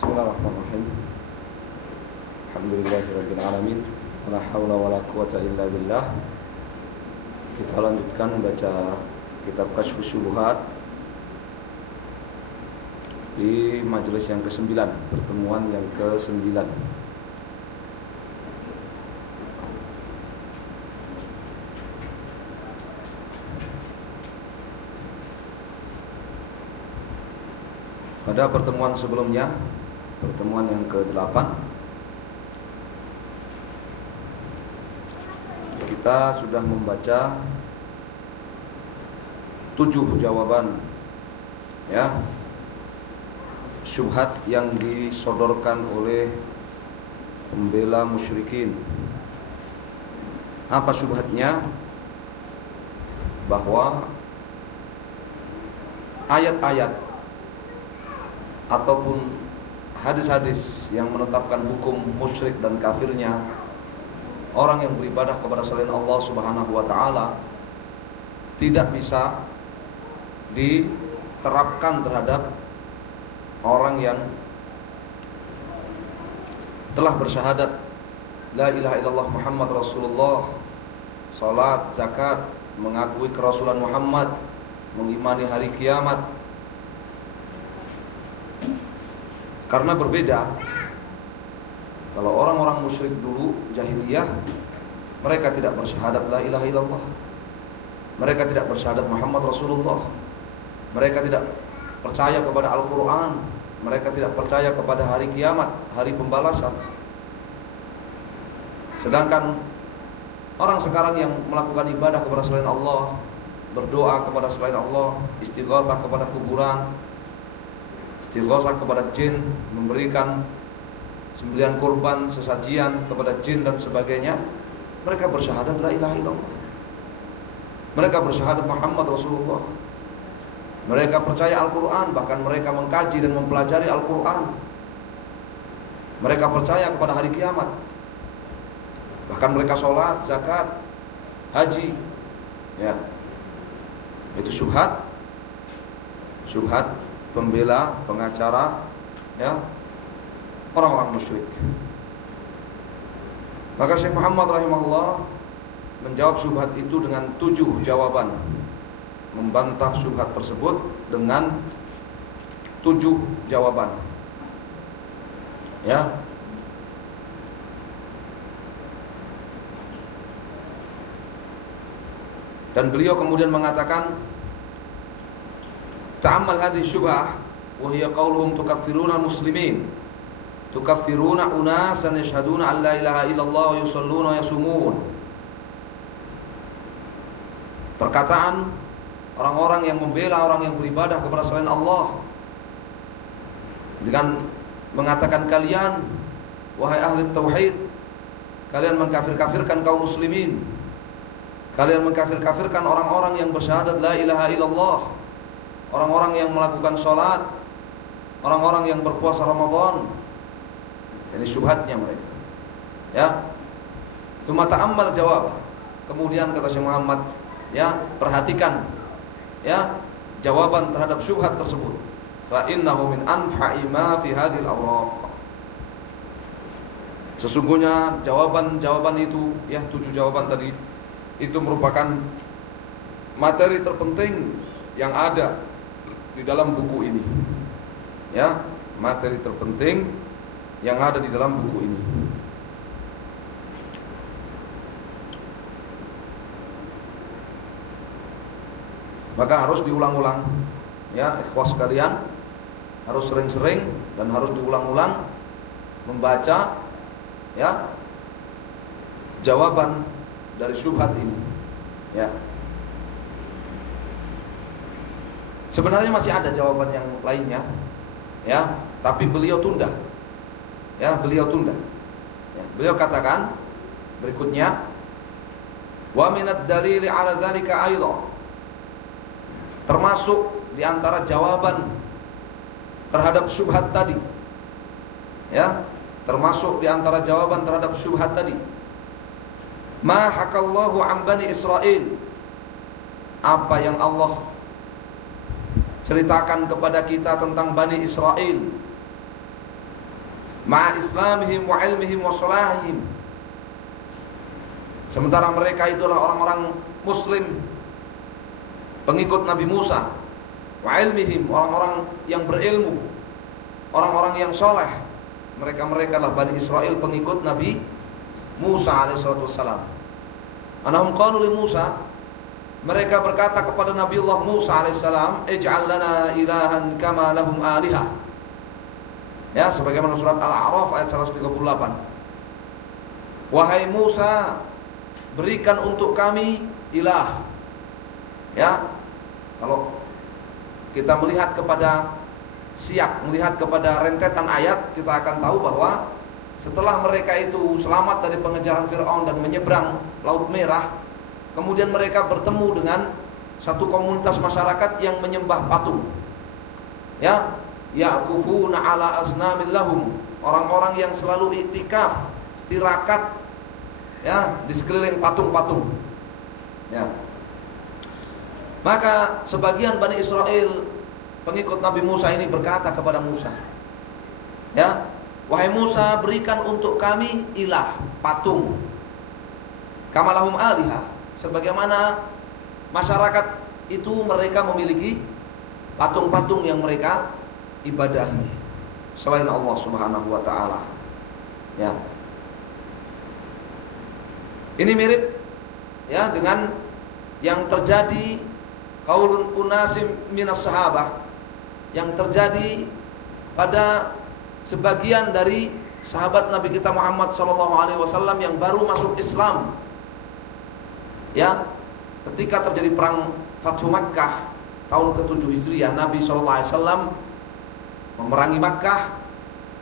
Bismillahirrahmanirrahim. Alhamdulillahirabbil alamin. Wala haula wala quwata illa billah. Kita lanjutkan baca kitab Kasyfus Syubuhat di majelis yang ke-9, pertemuan yang ke-9. Pada pertemuan sebelumnya, pertemuan yang ke-8, kita sudah membaca 7 jawaban syubhat yang disodorkan oleh pembela musyrikin. Apa syubhatnya? Bahwa ayat-ayat ataupun hadis-hadis yang menetapkan hukum musyrik dan kafirnya orang yang beribadah kepada selain Allah Subhanahu wa taala tidak bisa diterapkan terhadap orang yang telah bersyahadat la ilaha illallah Muhammad Rasulullah, salat, zakat, mengakui kerasulan Muhammad, mengimani hari kiamat. Karena berbeda, kalau orang-orang musyrik dulu jahiliyah, mereka tidak bersyahadat la ilaha illallah, mereka tidak bersyahadat Muhammad Rasulullah, mereka tidak percaya kepada Al-Quran, mereka tidak percaya kepada hari kiamat, hari pembalasan. Sedangkan orang sekarang yang melakukan ibadah kepada selain Allah, berdoa kepada selain Allah, istighatsah kepada kuburan, istighatsah kepada jin, memberikan sembelihan kurban, sesajian kepada jin dan sebagainya, mereka bersyahadat la ilaha illallah, mereka bersyahadat Muhammad Rasulullah, mereka percaya Al-Quran, bahkan mereka mengkaji dan mempelajari Al-Quran, mereka percaya kepada hari kiamat, bahkan mereka sholat, zakat, haji. Itu syubhat pembela, pengacara orang-orang musyrik. Maka Syekh Muhammad rahimahullah menjawab syubhat itu dengan 7 jawaban, membantah syubhat tersebut dengan 7 jawaban. Dan beliau kemudian mengatakan, ta'ammal hadhihi syubhah wa hiya qauluhum tukaffiruna muslimin, tukaffiruna unasan yashhaduna an la ilaha illallah wa yusalluna wa yasumun. Perkataan orang-orang yang membela orang yang beribadah kepada selain Allah dengan mengatakan, kalian wahai ahli tauhid, kalian mengkafir-kafirkan kaum muslimin, kalian mengkafir-kafirkan orang-orang yang bersyahadat la ilaha illallah, orang-orang yang melakukan sholat, orang-orang yang berpuasa Ramadan. Ini syubhatnya mereka. Tsumma ta'ammal jawab. Kemudian kata Syekh Muhammad, perhatikan jawaban terhadap syubhat tersebut. Fa innahu min anfa'i ma fi hadhil awraq. Sesungguhnya jawaban itu, 7 jawaban tadi, itu merupakan materi terpenting yang ada di dalam buku ini. Materi terpenting yang ada di dalam buku ini. Maka harus diulang-ulang, ya ikhwas sekalian, harus sering-sering dan harus diulang-ulang membaca, ya, jawaban dari syubhat ini, ya. Sebenarnya masih ada jawaban yang lainnya, ya, tapi beliau tunda, ya, beliau tunda. Ya, beliau katakan berikutnya, wa minad dalili ala dzalika aidha, termasuk di antara jawaban terhadap syubhat tadi, ya, termasuk di antara jawaban terhadap syubhat tadi, ma hakallahu an bani Israil, apa yang Allah ceritakan kepada kita tentang Bani Israel, ma'a islamihim wa ilmihim wa salahihim, sementara mereka itulah orang-orang muslim, pengikut Nabi Musa, wa ilmihim, orang-orang yang berilmu, orang-orang yang soleh. Mereka lah Bani Israel, pengikut Nabi Musa alaihissalatu wassalam. Anahum qalu li Musa, mereka berkata kepada Nabiullah Musa alaihissalam, ij'al lana ilahan kama lahum alihah. Ya, sebagaimana surat Al-A'raf ayat 138. Wahai Musa, berikan untuk kami ilah. Ya, kalau kita melihat kepada siyak, melihat kepada rentetan ayat, kita akan tahu bahwa setelah mereka itu selamat dari pengejaran Fir'aun dan menyeberang Laut Merah, kemudian mereka bertemu dengan satu komunitas masyarakat yang menyembah patung. Ya, ya'kufuna ala asnamil lahum, orang-orang yang selalu iktikaf, tirakat, ya, di sekeliling patung-patung. Ya. Maka sebagian Bani Israel, pengikut Nabi Musa ini, berkata kepada Musa, ya, wahai Musa, berikan untuk kami ilah, patung, kama lahum alihah, sebagaimana masyarakat itu mereka memiliki patung-patung yang mereka ibadahi selain Allah Subhanahu wa taala. Ya. Ini mirip, ya, dengan yang terjadi qaulun unasim minas sahabah, yang terjadi pada sebagian dari sahabat Nabi kita Muhammad SAW yang baru masuk Islam. Ya, ketika terjadi perang Fathu Makkah tahun ke-7 Hijriah, Nabi SAW memerangi Makkah,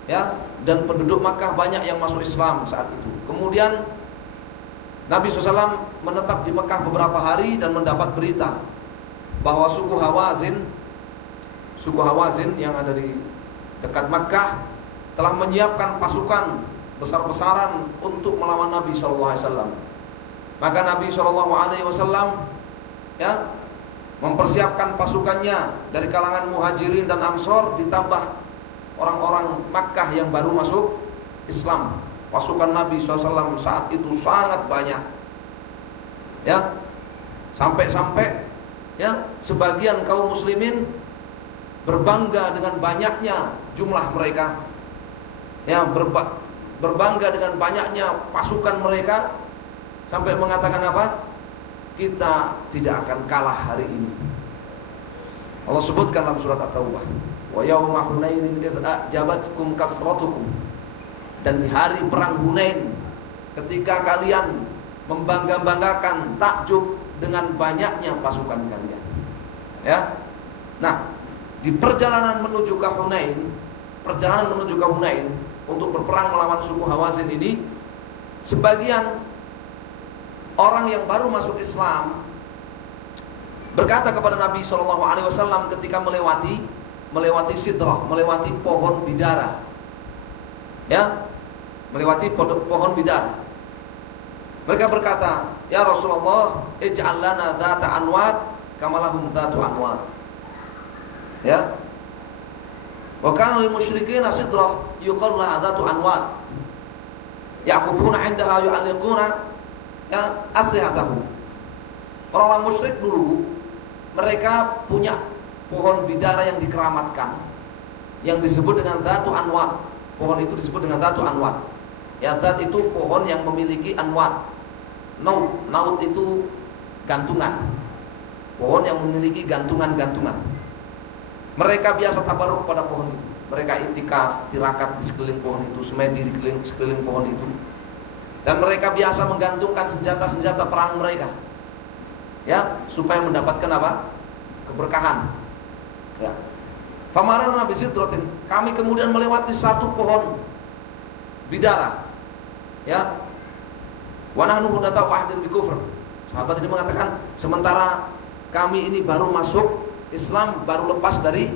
ya, dan penduduk Makkah banyak yang masuk Islam saat itu. Kemudian Nabi SAW menetap di Makkah beberapa hari dan mendapat berita bahwa suku Hawazin yang ada di dekat Makkah telah menyiapkan pasukan besar-besaran untuk melawan Nabi SAW. Maka Nabi SAW, ya, mempersiapkan pasukannya dari kalangan muhajirin dan ansor, ditambah orang-orang Makkah yang baru masuk Islam. Pasukan Nabi SAW saat itu sangat banyak, ya, sampai-sampai, ya, sebagian kaum muslimin berbangga dengan banyaknya jumlah mereka, ya, berbangga dengan banyaknya pasukan mereka, sampai mengatakan apa? Kita tidak akan kalah hari ini. Allah sebutkan dalam surat At-Taubah, wa yauma hunainin idz a'jabatkum kasratukum, dan di hari perang Hunain ketika kalian membangga-banggakan, takjub dengan banyaknya pasukan kalian. Ya. Nah, di perjalanan menuju ke Hunain untuk berperang melawan suku Hawazin ini, sebagian orang yang baru masuk Islam berkata kepada Nabi SAW ketika melewati sidrah, melewati pohon bidara, ya, melewati pohon bidara. Mereka berkata, ya Rasulullah, ij'al lana dzata anwat kama lahum dzatu anwat. Ya. Wa kana lil musyrikin sidrah yuqal laha dzatu anwat. Yaqufuna 'indaha yu'alliquna, ya, aslihatahum. Orang-orang musyrik dulu mereka punya pohon bidara yang dikeramatkan, yang disebut dengan dzatu anwat. Pohon itu disebut dengan dzatu anwat. Ya, dzat itu pohon yang memiliki anwat. Naut itu gantungan. pohon yang memiliki gantungan-gantungan. Mereka biasa tabaruk pada pohon itu. Mereka iktikaf, tirakat di sekeliling pohon itu, semedi di sekeliling pohon itu. Dan mereka biasa menggantungkan senjata-senjata perang mereka, ya, supaya mendapatkan apa? Keberkahan. Ya. Famarana bi sidratin, kami kemudian melewati satu pohon bidara. Ya. Wa nahnu hudatsu ahdin bi kufr. Sahabat ini mengatakan, sementara kami ini baru masuk Islam, baru lepas dari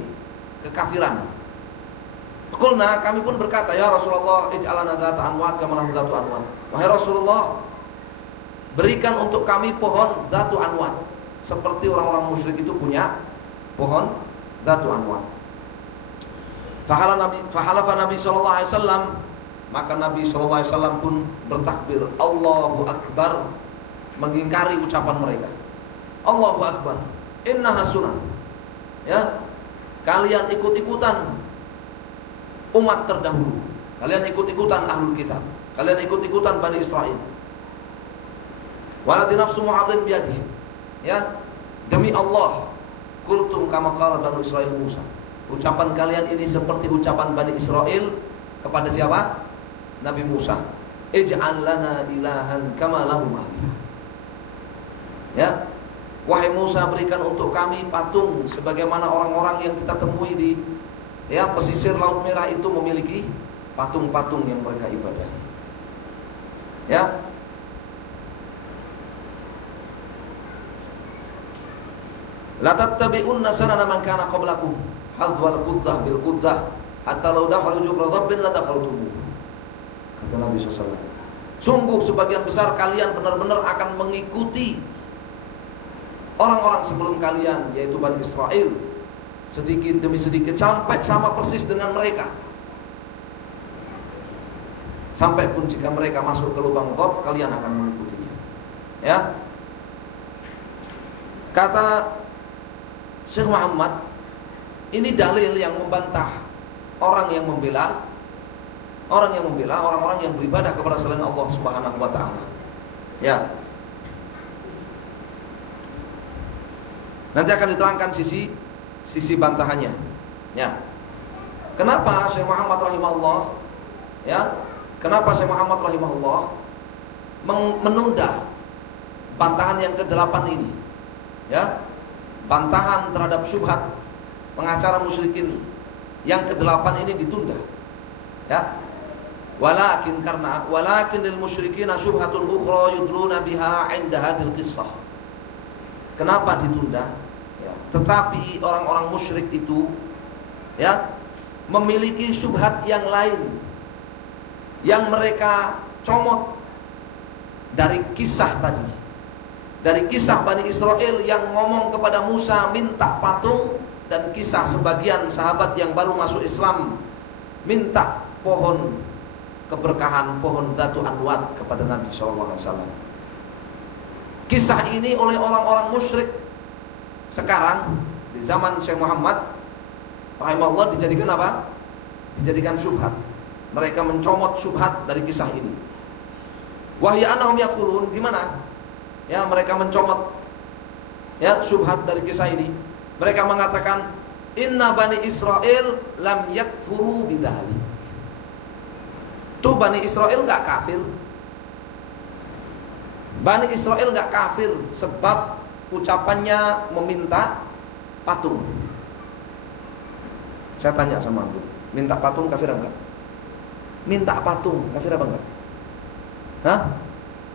kekafiran. Qulna, kami pun berkata, ya Rasulullah, ij'alana dzata anwat kama lahum dzatu anwat. Wahai Rasulullah, berikan untuk kami pohon dzatu anwat, seperti orang-orang musyrik itu punya pohon dzatu anwat. Fahalafa Nabi sallallahu alaihi wasallam, maka Nabi sallallahu alaihi wasallam pun bertakbir, Allahu akbar, mengingkari ucapan mereka. Allahu akbar, innaha sunnah. Ya, kalian ikut-ikutan umat terdahulu, kalian ikut-ikutan ahlul kitab, kalian ikut-ikutan Bani Israel. Waladi nafsu Mu'adzin biyadihi, ya, demi Allah, kultum kama qala Bani Israel Musa. Ucapan kalian ini seperti ucapan Bani Israel kepada siapa? Nabi Musa. Ij'al lana ilahan kama lahum alihah. Ya, wahai Musa, berikan untuk kami patung sebagaimana orang-orang yang kita temui di, ya, pesisir Laut Merah itu memiliki patung-patung yang mereka ibadahi. Ya. La tattabi'unna sanana man kana qablakum hadzwal qudzah bil qudzah hatta law dakhalu juhra dhabbin la dakhaltum. Kata Nabi SAW, sungguh sebagian besar kalian benar-benar akan mengikuti orang-orang sebelum kalian, yaitu Bani Israel, sedikit demi sedikit sampai sama persis dengan mereka. Sampai pun jika mereka masuk ke lubang dhab, kalian akan mengikutinya. Ya. Kata Syekh Muhammad, ini dalil yang membantah orang yang membela orang-orang yang beribadah kepada selain Allah Subhanahu wa taala. Ya. Nanti akan diterangkan sisi bantahannya. Ya. Kenapa Syekh Muhammad rahimahullah, ya? Kenapa Syekh Muhammad rahimahullah menunda bantahan yang ke-8 ini? Ya. Bantahan terhadap syubhat pengacara musyrikin yang ke-8 ini ditunda. Ya. Walakin lil musyrikina syubhatun ukhra yudluna biha 'inda hadhil qissah. Kenapa ditunda? Ya. Tetapi orang-orang musyrik itu, ya, memiliki syubhat yang lain yang mereka comot dari kisah tadi, dari kisah Bani Israel yang ngomong kepada Musa minta patung, dan kisah sebagian sahabat yang baru masuk Islam minta pohon keberkahan, pohon Dzatu Anwat kepada Nabi SAW. Kisah ini oleh orang-orang musyrik sekarang di zaman Syekh Muhammad rahimahullah dijadikan apa? Dijadikan syubhat. Mereka mencomot syubhat dari kisah ini. Wahya annahum yaqulun, gimana? Ya, mereka mencomot, ya, syubhat dari kisah ini. Mereka mengatakan inna Bani Israel lam yakfuru bidzalik. Tuh Bani Israel enggak kafir. Bani Israel enggak kafir sebab ucapannya meminta patung. Saya tanya sama Abu, minta patung kafir enggak? Minta patung kafir apa enggak? Hah?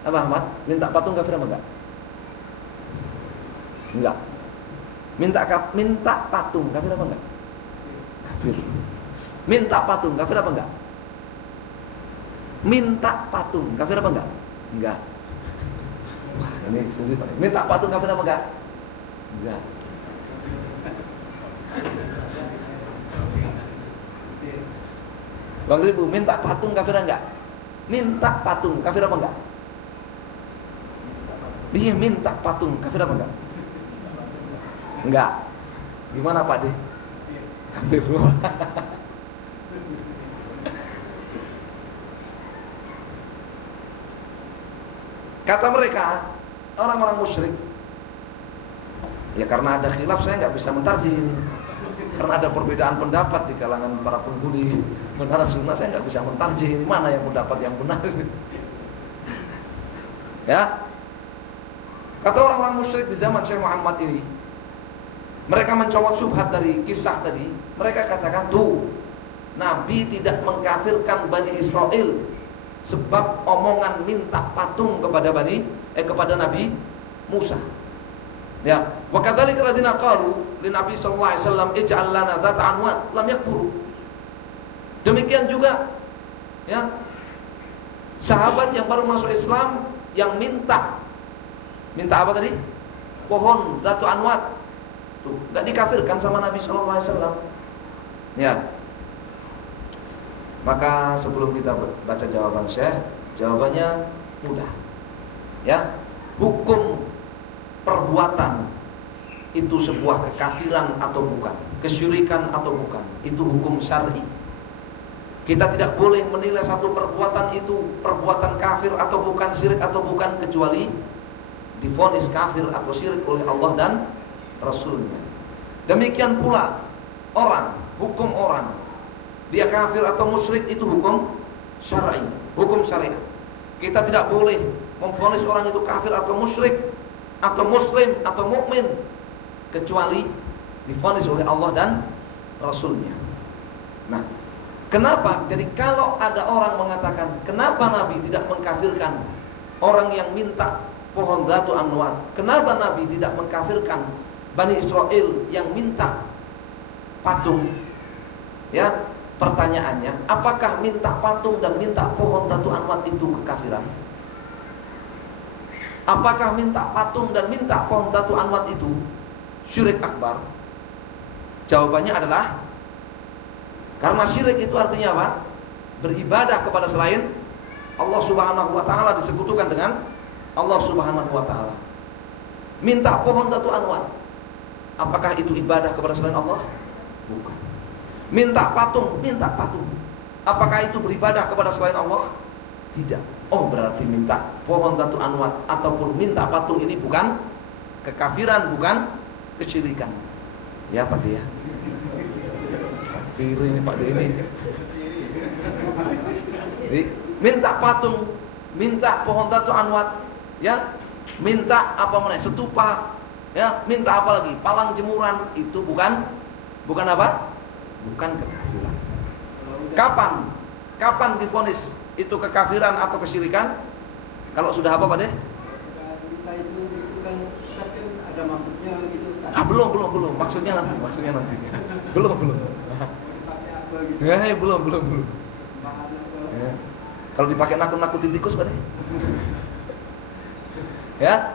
Apa Ahmad? Minta patung kafir apa enggak? Enggak. Minta patung kafir apa enggak? Kafir. Minta patung kafir apa enggak? Minta patung kafir apa enggak? Enggak. Wah, ini sendiri Pak. Minta patung kafir apa enggak? Enggak. Bang Ribu, minta patung kafir enggak? Minta patung kafir apa enggak? Dia minta patung kafir apa enggak? Enggak. Gimana Pak De? Kafir. Kata mereka, orang-orang musyrik, Ya karena ada khilaf saya nggak bisa mentarjih. Karena ada perbedaan pendapat di kalangan para penghuni Menara Sunnah, saya nggak bisa mentarjih mana yang pendapat yang benar. Ya, kata orang-orang musyrik di zaman Syekh Muhammad ini, mereka mencopot syubhat dari kisah tadi. Mereka katakan, tuh, Nabi tidak mengkafirkan Bani Israel sebab omongan minta patung kepada Nabi Musa. Ya, wa kadzalika alladziina qalu li Nabi sallallahu alaihi wasallam ij'al lana dzata anwat lam yakfuru. Demikian juga ya, sahabat yang baru masuk Islam yang minta apa tadi? Pohon dzatu anwat. Tuh, enggak dikafirkan sama Nabi sallallahu alaihi wasallam. Ya. Maka sebelum kita baca jawaban Syekh, jawabannya mudah. Ya. Hukum perbuatan itu sebuah kekafiran atau bukan, kesyirikan atau bukan, itu hukum syar'i. Kita tidak boleh menilai satu perbuatan itu perbuatan kafir atau bukan, syirik atau bukan, kecuali divonis kafir atau syirik oleh Allah dan Rasulnya. Demikian pula hukum orang dia kafir atau musyrik itu hukum syar'i, hukum syariat. Kita tidak boleh memvonis orang itu kafir atau musyrik atau muslim atau mukmin kecuali divonis oleh Allah dan Rasulnya. Nah, kenapa? Jadi kalau ada orang mengatakan, kenapa Nabi tidak mengkafirkan orang yang minta pohon dzatu anwat? Kenapa Nabi tidak mengkafirkan Bani Israel yang minta patung? Ya, pertanyaannya, apakah minta patung dan minta pohon dzatu anwat itu kekafiran? Apakah minta patung dan minta pohon dzatu anwat itu syirik akbar? Jawabannya adalah, karena syirik itu artinya apa? Beribadah kepada selain Allah Subhanahu wa taala, disekutukan dengan Allah Subhanahu wa taala. Minta pohon dzatu anwat, apakah itu ibadah kepada selain Allah? Bukan. Minta patung, apakah itu beribadah kepada selain Allah? Tidak. Oh, berarti minta pohon dzatu anwat ataupun minta patung ini bukan kekafiran, bukan kesyirikan. Ya Pak ya. Kafir ini Pak ini. Jadi, minta patung, minta pohon dzatu anwat, ya, minta apa namanya, stupa, ya, minta apa lagi, palang jemuran, itu bukan apa? Bukan kekafiran. Kapan divonis itu kekafiran atau kesyirikan? Kalau sudah apa Pak Deh? Itu kan ada maksudnya gitu Ustaz. Belum. Maksudnya nanti. Belum. Ya, belum. Ya. Kalau dipakai nakut-nakutin tikus Pak Deh. Ya.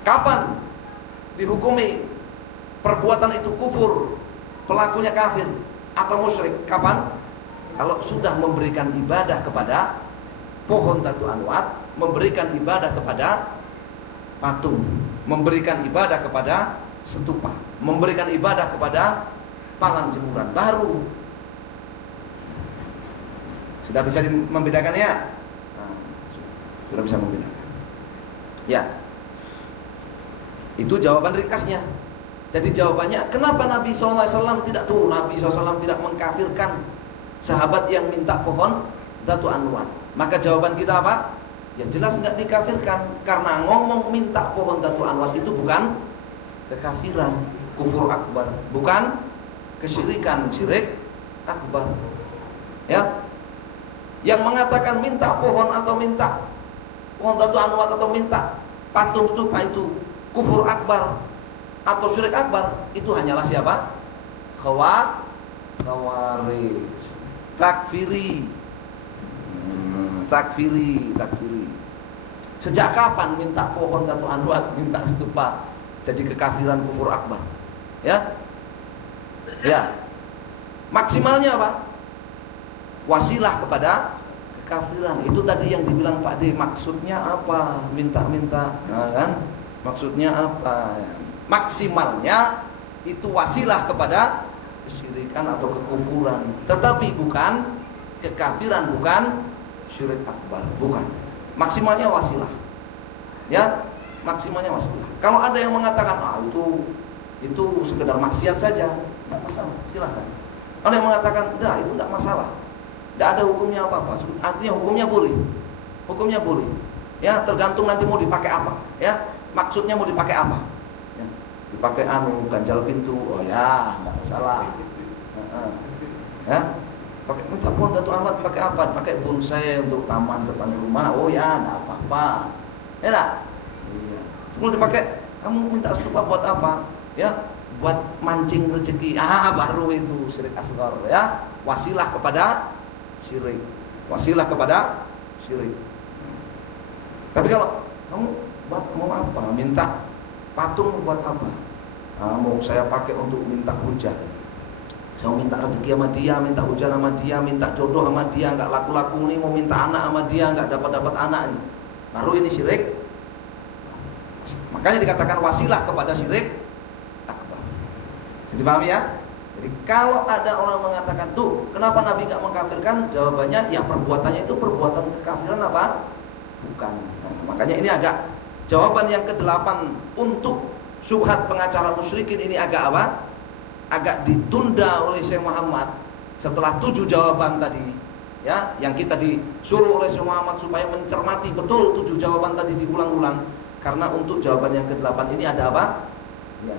Kapan dihukumi perbuatan itu kufur, pelakunya kafir atau musyrik? Kapan? Kalau sudah memberikan ibadah kepada pohon dzatu anwat, memberikan ibadah kepada patung, memberikan ibadah kepada stupa, memberikan ibadah kepada palang jemuran, baru sudah bisa membedakannya. Nah, sudah bisa membedakan. Ya, itu jawaban ringkasnya. Jadi jawabannya, kenapa Nabi SAW tidak mengkafirkan sahabat yang minta pohon dzatu anwat? Maka jawaban kita apa? Ya jelas nggak dikafirkan, karena ngomong minta pohon dzatu anwat itu bukan kekafiran, kufur akbar, bukan kesyirikan, syirik akbar. Ya, yang mengatakan minta pohon atau minta pohon dzatu anwat atau minta patung stupa itu kufur akbar atau syirik akbar, itu hanyalah siapa? Khawarij, takfiri. Sejak kapan minta pohon dzatu anwat, minta stupa jadi kekafiran, kufur akbar? Ya. Maksimalnya apa? Wasilah kepada kekafiran. Itu tadi yang dibilang Pak D. Maksudnya apa? Minta-minta, nah, kan? Maksudnya apa? Maksimalnya itu wasilah kepada kesyirikan atau kekufuran, tetapi bukan kekafiran, bukan syirik akbar, bukan. Maksimalnya wasilah. Ya, maksimalnya wasilah. Kalau ada yang mengatakan itu sekedar maksiat saja, tidak masalah, silakan. Ada yang mengatakan enggak, itu tidak masalah, tidak ada hukumnya apa-apa. Artinya hukumnya boleh, ya tergantung nanti mau dipakai apa, ya maksudnya mau dipakai apa, ya, dipakai ganjal pintu, oh ya tidak masalah, ya pakai minta pohon Datuk Anwar pakai apa, pakai bonsai untuk taman depan rumah, oh ya tidak apa-apa, ya tidak, iya. Kalau dipakai kamu minta stupa buat apa, ya buat mancing rezeki, baru itu syirik asghar, ya wasilah kepada syirik. Tapi kalau kamu mau apa, minta patung buat apa, mau saya pakai untuk minta hujan, saya minta rezeki sama dia, minta hujan sama dia, minta jodoh sama dia, nggak laku-laku nih, mau minta anak sama dia, nggak dapat anak nih, baru ini syirik. Makanya dikatakan wasilah kepada syirik akbar. Jadi paham ya? Jadi kalau ada orang mengatakan tuh, kenapa Nabi nggak mengkafirkan? Jawabannya, ya perbuatannya itu perbuatan kekafiran apa? Bukan. Nah, makanya ini agak jawaban yang ke-8 untuk syubhat pengacara musyrikin ini agak apa? Agak ditunda oleh Syekh Muhammad setelah 7 jawaban tadi, ya, yang kita disuruh oleh Syekh Muhammad supaya mencermati betul 7 jawaban tadi diulang-ulang. Karena untuk jawaban yang ke-8 ini ada apa? Ya,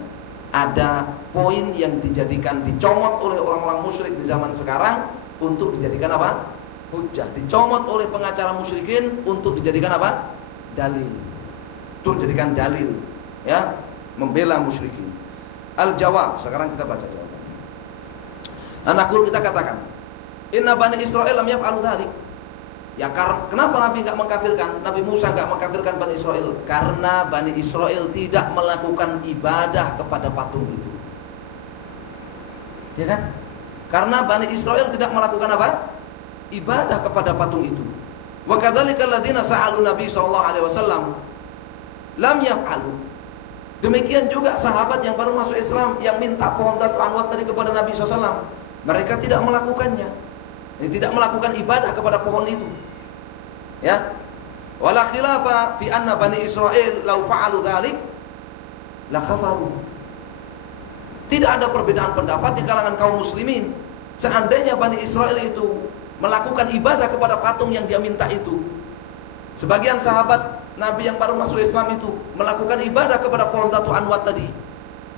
ada poin yang dicomot oleh orang-orang musyrik di zaman sekarang untuk dijadikan apa? Hujjah. Dicomot oleh pengacara musyrikin untuk dijadikan apa? Dalil. Untuk dijadikan dalil, ya, membela musyrikin. Al-jawab, sekarang kita baca jawabannya. Anakul, kita katakan, inna bani Israel lam yaf'alu dzalik. Ya kenapa Nabi nggak mengkafirkan? Nabi Musa nggak mengkafirkan Bani Israel? Karena Bani Israel tidak melakukan ibadah kepada patung itu. Ya kan? Karena Bani Israel tidak melakukan apa? Ibadah kepada patung itu. Wa kadzalika alladziina sa'alu Nabi sallallahu alaihi wasallam lam yaf'alu. Demikian juga sahabat yang baru masuk Islam yang minta pohon Datuk Anwar tadi kepada Nabi SAW, mereka tidak melakukannya. Ini tidak melakukan ibadah kepada pohon itu. Ya. Wala khilafa fi anna Bani Israel law fa'alu dzalik la kafaru. Tidak ada perbedaan pendapat di kalangan kaum muslimin. Seandainya Bani Israel itu melakukan ibadah kepada patung yang dia minta itu, sebagian sahabat Nabi yang baru masuk Islam itu melakukan ibadah kepada pohon Datuk Anwar tadi,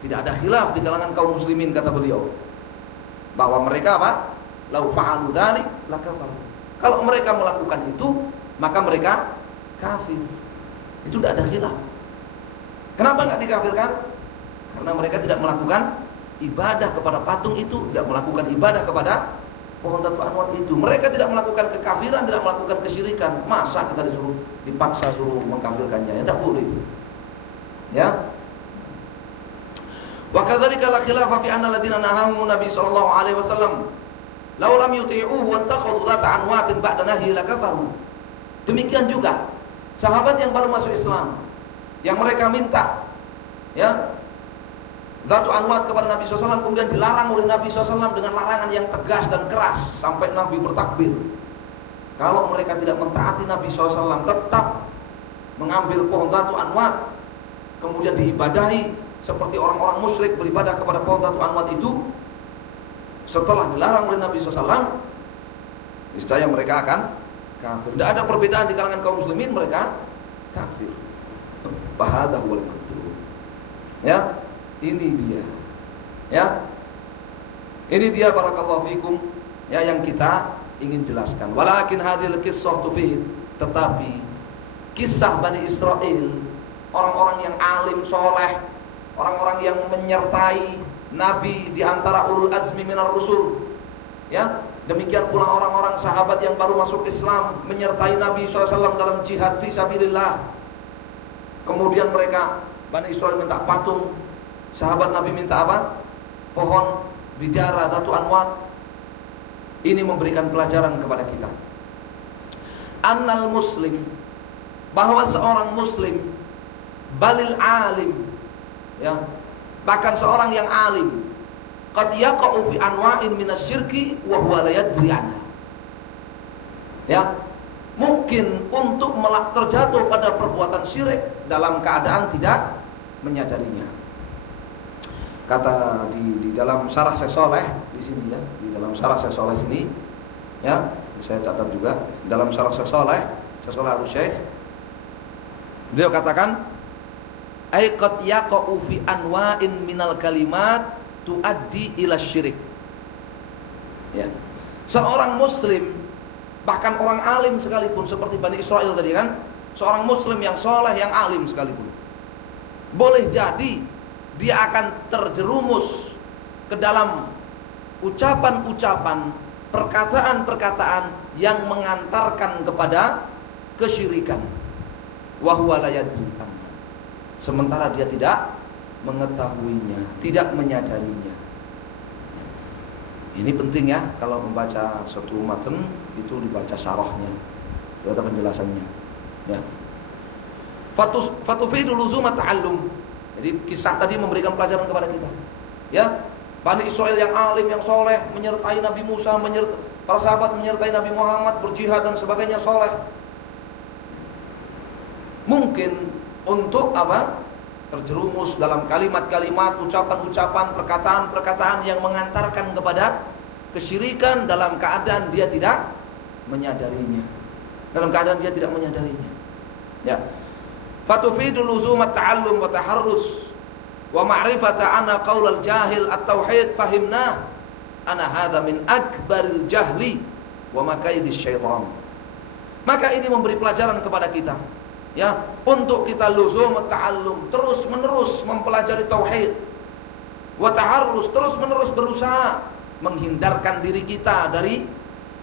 tidak ada khilaf di kalangan kaum muslimin, kata beliau, bahwa mereka apa? Lau fa'alu dzalik lakafaru. Kalau mereka melakukan itu, maka mereka kafir. Itu tidak ada khilaf. Kenapa enggak dikafirkan? Karena mereka tidak melakukan ibadah kepada patung itu, tidak melakukan ibadah kepada pohon Datuk Anwar itu. Mereka tidak melakukan kekafiran, tidak melakukan kesyirikan. Masa kita dipaksa suruh mengkafirkannya? Ya, tidak boleh. Ya. Wa kadzalika la khilafa fi anna alladziina nahamu Nabi sallallahu alaihi wasallam law lam yuti'uhu wattakhadhu dzata anwatin ba'da nahyi lakafaru. Demikian juga sahabat yang baru masuk Islam yang mereka minta, ya, Datuk Anwar kepada Nabi SAW, kemudian dilarang oleh Nabi SAW dengan larangan yang tegas dan keras sampai Nabi bertakbir. Kalau mereka tidak mentaati Nabi SAW, tetap mengambil pohon Datuk Anwar, kemudian diibadahi seperti orang-orang musyrik beribadah kepada pohon Datuk Anwar itu, setelah dilarang oleh Nabi SAW, niscaya mereka akan kafir. Tidak ada perbedaan di kalangan kaum muslimin, mereka kafir. Bahada wal maktub. Ya, ini dia. Ya, ini dia barakallahu fikum, ya, yang kita ingin jelaskan. Walakin hadhil qissah tufid, tetapi kisah Bani Israel, orang-orang yang alim soleh, orang-orang yang menyertai Nabi di antara ulul azmi minar rusul, ya, demikian pula orang-orang sahabat yang baru masuk Islam menyertai Nabi SAW dalam jihad fisabilillah. Kemudian mereka, Bani Israel, minta patung, sahabat Nabi minta apa? Pohon bidara Datuk Anwar. Ini memberikan pelajaran kepada kita, annal muslim, bahwa seorang muslim, balil alim, ya, bahkan seorang yang alim, qad yaqa'u fi anwa'in minasyirki wa huwa la yadri anha. Ya, mungkin untuk terjatuh pada perbuatan syirik dalam keadaan tidak menyadarinya. Kata di dalam Syarah Syekh Shaleh di sini ya, di dalam Syarah Syekh Shaleh sini ya, saya catat juga dalam Syarah Syekh Shaleh Al-Syekh, beliau katakan ay qad yaqa'u fi anwa'in minal kalimat tuaddi ila syirik. Ya. Seorang muslim, bahkan orang alim sekalipun seperti Bani Israel tadi kan, seorang muslim yang soleh, yang alim sekalipun, boleh jadi dia akan terjerumus ke dalam ucapan-ucapan, perkataan-perkataan yang mengantarkan kepada kesyirikan. Wa huwa la yadri, sementara dia tidak mengetahuinya, tidak menyadarinya. Ini penting ya, kalau membaca suatu matan itu dibaca syarahnya, dibaca penjelasannya. Ya. Fatufidul luzuma ta'allum. Jadi kisah tadi memberikan pelajaran kepada kita. Ya, Bani Israel yang alim, yang soleh, menyertai Nabi Musa, para sahabat menyertai Nabi Muhammad, berjihad dan sebagainya, soleh. Mungkin untuk apa? Terjerumus dalam kalimat-kalimat, ucapan-ucapan, perkataan-perkataan yang mengantarkan kepada kesyirikan dalam keadaan dia tidak menyadarinya. Dalam keadaan dia tidak menyadarinya. Ya. Fatufidul luzumat ta'allum wa taharrus wa ma'rifata anna qaulal jahil at-tauhid fahimna ana hadza min akbaril jahli wa makaidis syaitan. Maka ini memberi pelajaran kepada kita, ya, untuk kita luzum ta'allum, terus menerus mempelajari tauhid, wa taharrus, terus menerus berusaha menghindarkan diri kita dari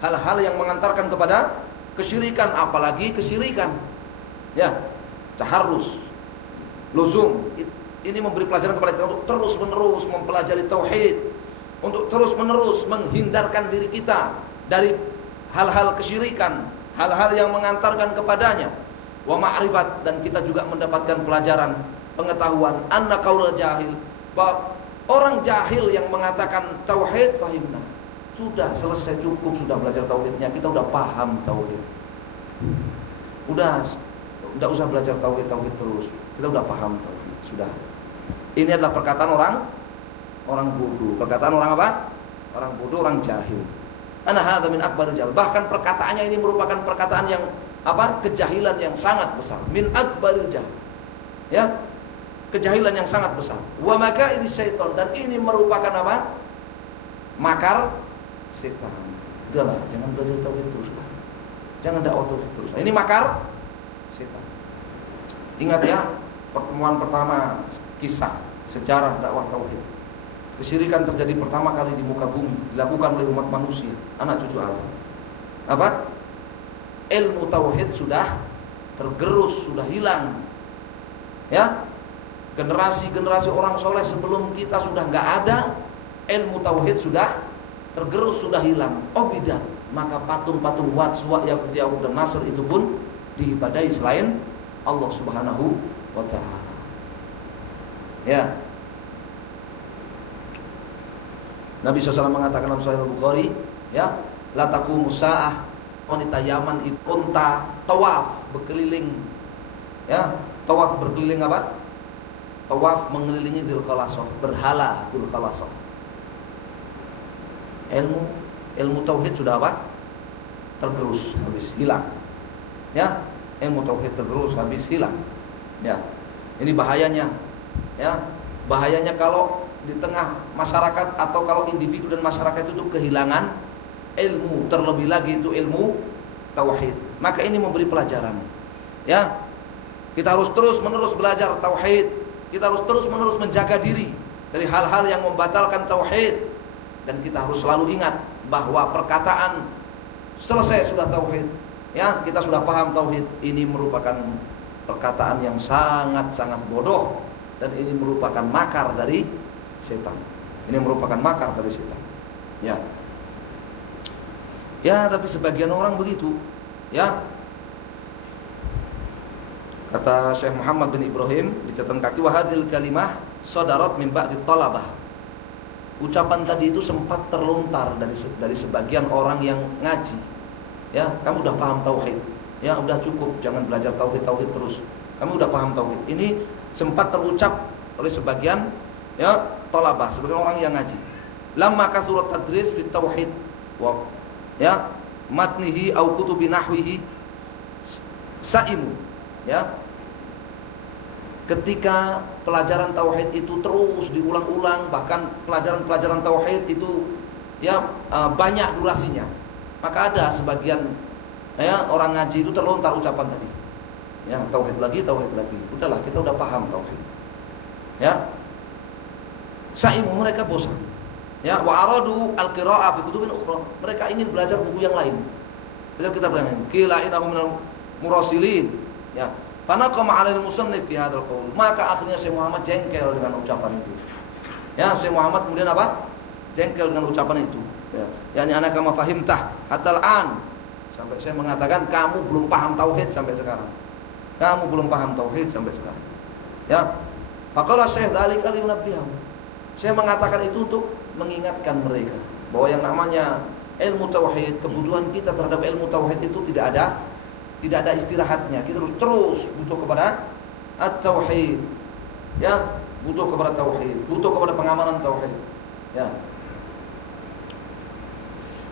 hal-hal yang mengantarkan kepada kesyirikan, apalagi kesyirikan. Ya, taharrus, luzum, ini memberi pelajaran kepada kita untuk terus menerus mempelajari tauhid, untuk terus menerus menghindarkan diri kita dari hal-hal kesyirikan, hal-hal yang mengantarkan kepadanya. Wa ma'rifat, dan kita juga mendapatkan pelajaran, pengetahuan anna qaulal jahil, bahwa orang jahil yang mengatakan tauhid fahimna, sudah selesai, cukup, sudah belajar tauhidnya, kita udah paham tauhid, udah usah belajar tauhid terus, kita udah paham tauhid, sudah. Ini adalah perkataan orang bodoh, perkataan orang apa? Orang bodoh, orang jahil. Ana hadza min akbaril jahil. Bahkan perkataannya ini merupakan perkataan yang apa? Kejahilan yang sangat besar. Min akbaril jahil. Ya. Kejahilan yang sangat besar. Wa makaidis syaitan, dan ini merupakan apa? Makar setan. Udahlah, jangan belajar tauhid terus. Jangan dakwah terus. Ini makar setan. Ingat ya, pertemuan pertama kisah sejarah dakwah tauhid. Kesyirikan terjadi pertama kali di muka bumi, dilakukan oleh umat manusia, anak cucu Adam. Apa? Ilmu tauhid sudah tergerus, sudah hilang. Ya, generasi-generasi orang soleh sebelum kita sudah nggak ada, ilmu tauhid sudah tergerus, sudah hilang. Oh bidat, maka patung-patung Wat, Suwa, Ya'uq dan Nasr itu pun diibadahi selain Allah Subhanahu wa ta'ala. Ya, Nabi SAW mengatakan dalam Sahih Bukhari, ya, la taqumus saah, wanita Yaman itu unta tawaf berkeliling, ya, tawaf berkeliling apa? Tawaf mengelilingi Dzul Khalasah, berhala Dzul Khalasah. Ilmu tauhid sudah apa? Tergerus, habis hilang. Ya, ilmu tauhid tergerus, habis hilang. Ya, ini bahayanya. Ya, bahayanya kalau di tengah masyarakat atau kalau individu dan masyarakat itu kehilangan ilmu, terlebih lagi itu ilmu tauhid. Maka ini memberi pelajaran. Ya, kita harus terus menerus belajar tauhid. Kita harus terus menerus menjaga diri dari hal-hal yang membatalkan tauhid, dan kita harus selalu ingat bahwa perkataan selesai sudah tauhid, ya, kita sudah paham tauhid, ini merupakan perkataan yang sangat-sangat bodoh, dan ini merupakan makar dari setan. Ini merupakan makar dari setan. Ya. Ya, tapi sebagian orang begitu. Ya. Kata Syekh Muhammad bin Ibrahim di catatan kaki, wa hadhil kalimah sadarat min ba'di talabah. Ucapan tadi itu sempat terlontar dari sebagian orang yang ngaji. Ya, kamu udah paham tauhid. Ya, udah cukup, jangan belajar tauhid terus. Kamu udah paham tauhid. Ini sempat terucap oleh sebagian ya thalabah, sebagian orang yang ngaji. Lamma kathurat tadris fit tauhid wa ya matnihi au kutubi nahwihi saimu ya. Ketika pelajaran tauhid itu terus diulang-ulang, bahkan pelajaran-pelajaran tauhid itu ya banyak durasinya, maka ada sebagian ya orang ngaji itu terlontar ucapan tadi. Ya, tauhid lagi. Udahlah, kita udah paham tauhid. Ya. Saimu, mereka bosan. Ya, wa aradu al-qira'ah fi kutubin ukhra. Mereka ingin belajar buku yang lain. Kita belajar. Qila innahum minal murasilin. Ya. Fanaqama 'alal musannif fi hadzal qaul. Maka akhirnya Syekh Muhammad jengkel dengan ucapan itu. Ya, Syekh Muhammad kemudian apa? Jengkel dengan ucapan itu. Ya. Yani ana kama fahimtah hatta al-an. Sampai saya mengatakan kamu belum paham tauhid sampai sekarang. Kamu belum paham tauhid sampai sekarang. Ya. Faqala Syekh dzalika limunabbihahu. Saya mengatakan itu untuk mengingatkan mereka bahwa yang namanya ilmu tauhid, kebutuhan kita terhadap ilmu tauhid itu tidak ada istirahatnya. Kita terus butuh kepada at-tauhid. Ya, butuh kepada tauhid, butuh kepada pengamanan tauhid. Ya.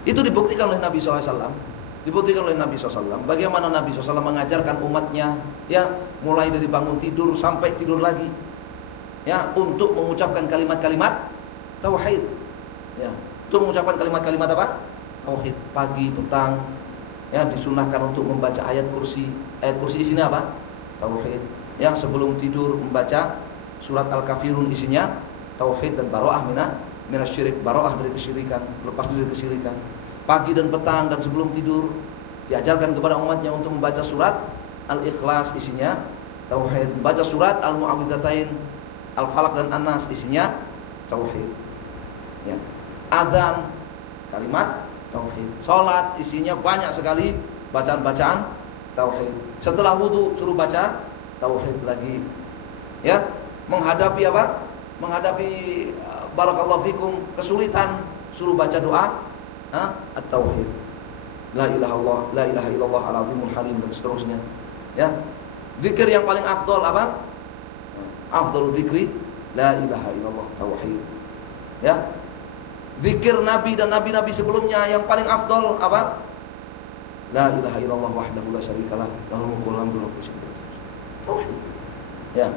Itu dibuktikan oleh Nabi SAW. Bagaimana Nabi SAW mengajarkan umatnya, ya, mulai dari bangun tidur sampai tidur lagi, ya, untuk mengucapkan kalimat-kalimat tauhid, ya, untuk mengucapkan kalimat-kalimat apa? Tauhid. Pagi, petang, ya, disunahkan untuk membaca ayat kursi. Ayat kursi isinya apa? Tauhid. Yang sebelum tidur membaca surat Al-Kafirun, isinya tauhid dan baro'ah minasyirik, baro'ah dari kesyirikan, lepas dari kesyirikan. Pagi dan petang dan sebelum tidur diajarkan kepada umatnya untuk membaca surat Al-Ikhlas, isinya tauhid. Membaca surat Al-Mu'awwidzatain, Al-Falaq dan An-Nas, isinya tauhid. Ya. Adzan, kalimat tauhid. Salat, isinya banyak sekali bacaan-bacaan tauhid. Setelah wudu suruh baca tauhid lagi. Ya, menghadapi apa? Menghadapi barakallahu fikum kesulitan, suruh baca doa at-tauhid. La ilaha illallah al-azimul halim dan seterusnya. Ya. Zikir yang paling afdal apa? Afdalul dzikri la ilaha illallah, tauhid. Ya. Zikir Nabi dan nabi-nabi sebelumnya yang paling afdal apa? La ilaha illallah wahdahu la syarikalah, lahul mulku wa lahul hamdu. Tauhid. Ya.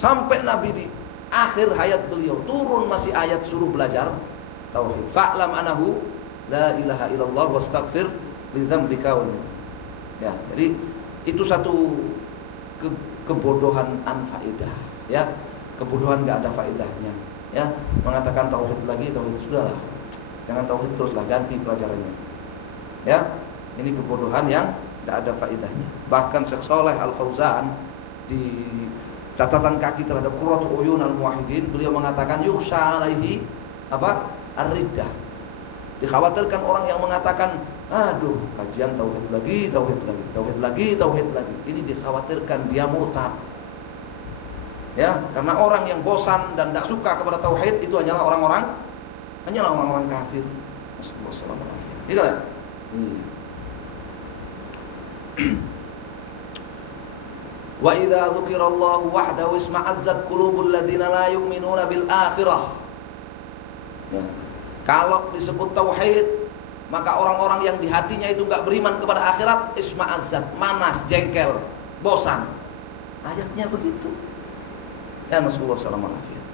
Sampai Nabi di akhir hayat beliau turun masih ayat suruh belajar tauhid. Fa'lam anahu la ilaha illallah wastaghfir lidzambika. Ya, jadi itu satu kebodohan anfaedah, ya. Kebodohan enggak ada faedahnya, ya. Mengatakan tauhid lagi, tauhid sudahlah. Jangan tauhid teruslah, ganti pelajarannya. Ya. Ini kebodohan yang enggak ada faedahnya. Bahkan Syekh Shalih Al-Fauzan di catatan kaki terhadap Qurratul Uyun Al-Muwahhidin, beliau mengatakan yukhsha alaihi apa? Ar-riddah. Dikhawatirkan orang yang mengatakan, aduh, kajian tauhid lagi. Ini dikhawatirkan dia murtad. Ya, karena orang yang bosan dan tidak suka kepada tauhid itu hanyalah orang-orang kafir. Assalamualaikum. Gitu kan? Wa idza dzukirallahu wahdahu isma'azzat qulubul ladzina la yu'minuna bil akhirah. Ya. Kalau disebut tauhid, maka orang-orang yang di hatinya itu enggak beriman kepada akhirat, isma'azzat, manas, jengkel, bosan. Ayatnya begitu. Ya Rasulullah sallallahu alaihi wasallam.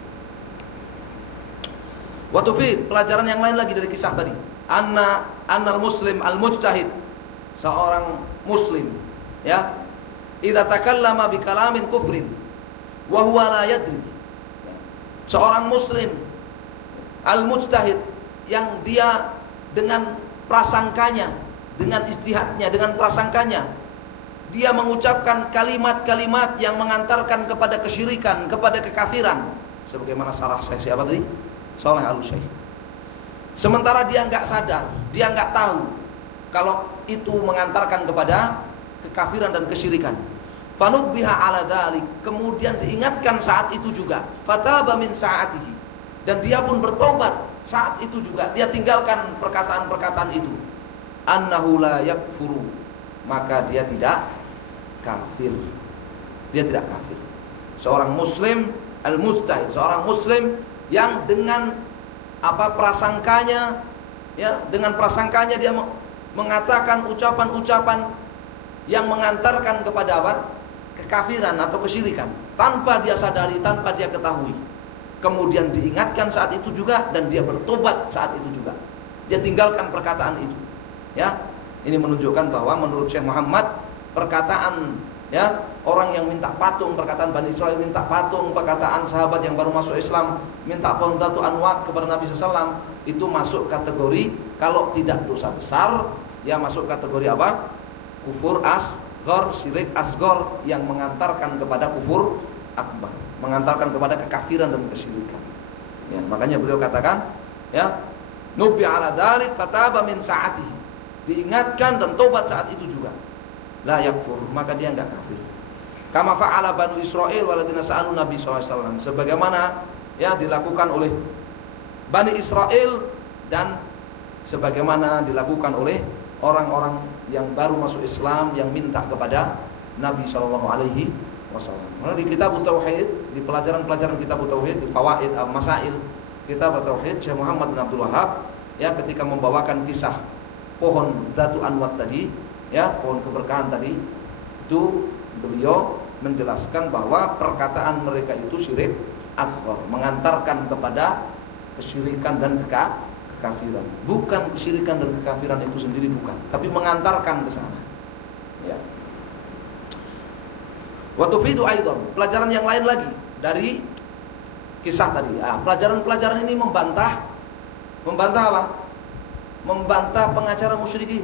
Wa tufid, pelajaran yang lain lagi dari kisah tadi. Annal muslim al-mujtahid, seorang muslim, ya, idza takallama bi kalamin kufrin wa huwa la yadri. Seorang muslim al-mujtahid yang dia dengan prasangkanya, dengan istihadnya, dengan prasangkanya, dia mengucapkan kalimat-kalimat yang mengantarkan kepada kesyirikan, kepada kekafiran, sebagaimana sarah Syekh siapa tadi? Shalih Al-Syekh. Sementara dia enggak sadar, dia enggak tahu kalau itu mengantarkan kepada kekafiran dan kesyirikan. Fanubbiha ala dzalik, kemudian diingatkan saat itu juga. Fataba min sa'atihi, dan dia pun bertobat saat itu juga. Dia tinggalkan perkataan-perkataan itu. Annahu la yakfuru, maka dia tidak kafir. Dia tidak kafir. seorang muslim al-mujtahid, seorang muslim yang dengan prasangkanya, ya, dengan prasangkanya dia mengatakan ucapan-ucapan yang mengantarkan kepada kekafiran atau kesyirikan tanpa dia sadari, tanpa dia ketahui. Kemudian diingatkan saat itu juga dan dia bertobat saat itu juga. Dia tinggalkan perkataan itu. Ya, ini menunjukkan bahwa menurut Syekh Muhammad perkataan, ya, orang yang minta patung, perkataan Bani Israil minta patung, perkataan sahabat yang baru masuk Islam minta Datu Anwat kepada Nabi SAW, itu masuk kategori, kalau tidak dosa besar, ya masuk kategori apa? Kufur asghar, syirik asghar yang mengantarkan kepada kufur akbar, mengantarkan kepada kekafiran dan kesyirikan. Ya, makanya beliau katakan, ya, nubi ala dzalik fataba min saati. Diingatkan dan tobat saat itu juga. La yakfur, maka dia enggak kafir. Kama fa'ala Banu Israil waladina sa'alu Nabi SAW, sebagaimana, ya, dilakukan oleh Bani Israel dan sebagaimana dilakukan oleh orang-orang yang baru masuk Islam yang minta kepada Nabi SAW. Nah, di kitab Tauhid, di pelajaran-pelajaran kitab Tauhid, di fawaid masail kitab Tauhid, Syekh Muhammad bin Abdul Wahab, ya, ketika membawakan kisah pohon Datu Anwat tadi, ya, pohon keberkahan tadi, itu beliau menjelaskan bahwa perkataan mereka itu syirik asghar, mengantarkan kepada kesyirikan dan kekafiran. Bukan kesyirikan dan kekafiran itu sendiri, bukan, tapi mengantarkan ke sana. Ya. Wa tufidu aidan, pelajaran yang lain lagi dari kisah tadi. Pelajaran-pelajaran ini membantah apa? Membantah pengacara musyrikin.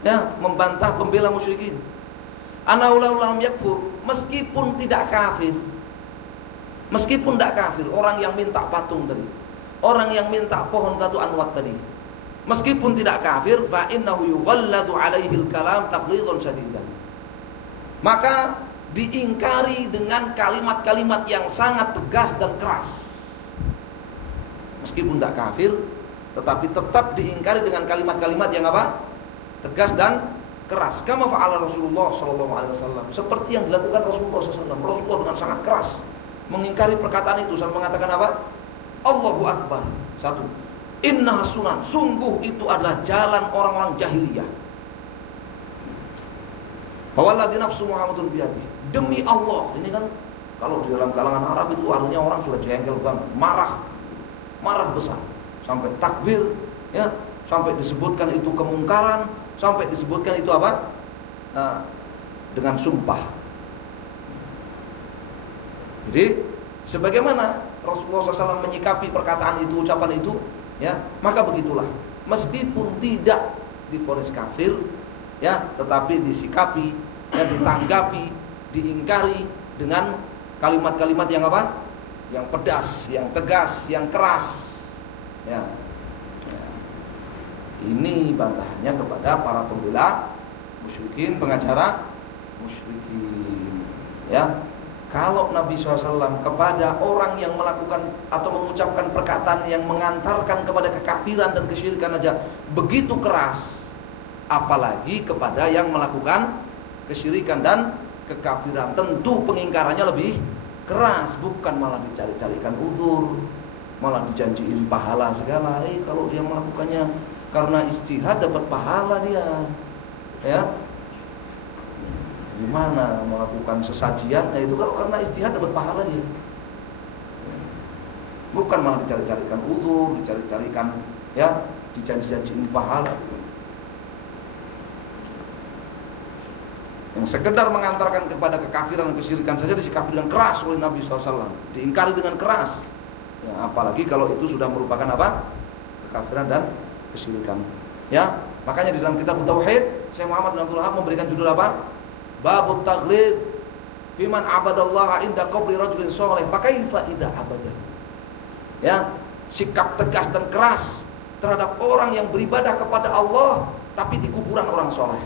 Ya, membantah pembela musyrikin. Annahu lam yakfur, meskipun tidak kafir. Meskipun tidak kafir, orang yang minta patung tadi, orang yang minta pohon Datu Anwat tadi, meskipun tidak kafir, fa innahu yughalladu alaihi al-kalam taqlidan shadidan. Maka diingkari dengan kalimat-kalimat yang sangat tegas dan keras. Meskipun tidak kafir, tetapi tetap diingkari dengan kalimat-kalimat yang apa? Tegas dan keras. Kama fa'ala Rasulullah SAW, seperti yang dilakukan Rasulullah SAW. Rasulullah dengan sangat keras mengingkari perkataan itu sampai mengatakan apa? Allahu Akbar. Satu, inna sunan, sungguh itu adalah jalan orang-orang jahiliyah. Walladzi nafsu Muhammadun biyadihi, demi Allah. Ini kan kalau di dalam kalangan Arab itu artinya orang sudah jengkel banget, marah besar, sampai takbir, ya, sampai disebutkan itu kemungkaran, sampai disebutkan itu apa? Dengan sumpah. Jadi sebagaimana Rasulullah SAW menyikapi perkataan itu, ucapan itu, ya, maka begitulah. Meskipun tidak divonis kafir, ya, tetapi disikapi, ya, ditanggapi, diingkari dengan kalimat-kalimat yang apa? Yang pedas, yang tegas, yang keras. Ya. Ini bantahannya kepada para pembela musyrikin, pengacara musyrikin. Ya. Kalau Nabi SAW kepada orang yang melakukan atau mengucapkan perkataan yang mengantarkan kepada kekafiran dan kesyirikan aja begitu keras, apalagi kepada yang melakukan kesyirikan dan kekafiran, tentu pengingkarannya lebih keras. Bukan malah dicari-carikan uzur, malah dijanjiin pahala segala. Kalau dia melakukannya karena ijtihad dapat pahala dia, ya. Gimana melakukan sesajian? Nah, itu kalau karena ijtihad dapat pahala dia. Bukan malah dicari-carikan uzur, dicari-carikan, ya, dijanji-janjiin pahala. Yang sekedar mengantarkan kepada kekafiran dan kesyirikan saja disikapi dengan keras oleh Nabi SAW, diingkari dengan keras. Ya, apalagi kalau itu sudah merupakan apa? Kekafiran dan kesyirikan. Ya, makanya di dalam kitab Tauhid, Syekh Muhammad bin Abdul Wahab memberikan judul apa? Babut taghlid fiman abadallaha inda qabri rajulin shalih fa kaifa idza abada. Ya, sikap tegas dan keras terhadap orang yang beribadah kepada Allah tapi di kuburan orang soleh.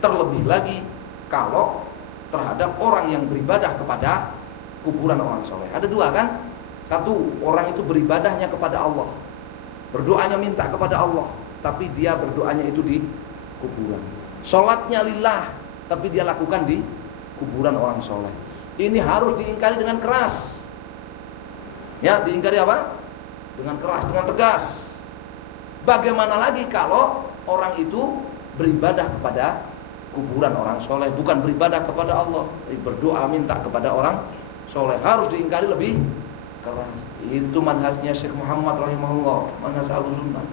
Terlebih lagi kalau terhadap orang yang beribadah kepada kuburan orang soleh. Ada dua kan? Satu, orang itu beribadahnya kepada Allah, berdoanya minta kepada Allah, tapi dia berdoanya itu di kuburan. Sholatnya lillah, tapi dia lakukan di kuburan orang soleh. Ini harus diingkari dengan keras. Ya, diingkari apa? Dengan keras, dengan tegas. Bagaimana lagi kalau orang itu beribadah kepada kuburan orang soleh, bukan beribadah kepada Allah, berdoa minta kepada orang soleh, harus diingkari lebih keras. Itu manhajnya Syekh Muhammad rahimahullah, manhaj Ahlussunnah.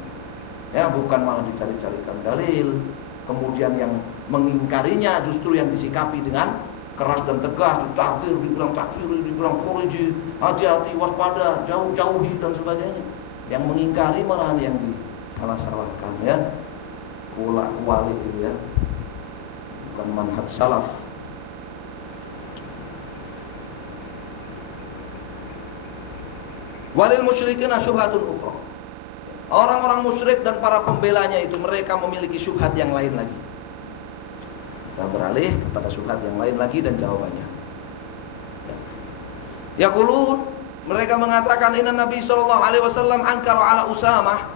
Ya, bukan malah dicari-carikan dalil, kemudian yang mengingkarinya justru yang disikapi dengan keras dan tegas, takfir, dibilang takfir, dibilang khuruji, hati-hati, waspada, jauhi dan sebagainya. Yang mengingkari malahan yang disalah-salahkan, ya. Kuali itu, ya. Bukan manhaj salaf. Walil musyrikin syubhatun ukhra. Orang-orang musyrik dan para pembelanya itu mereka memiliki syubhat yang lain lagi. Kita beralih kepada syubhat yang lain lagi dan jawabannya. Yaqulun, mereka mengatakan inna Nabi sallallahu alaihi wasallam ankara ala Usamah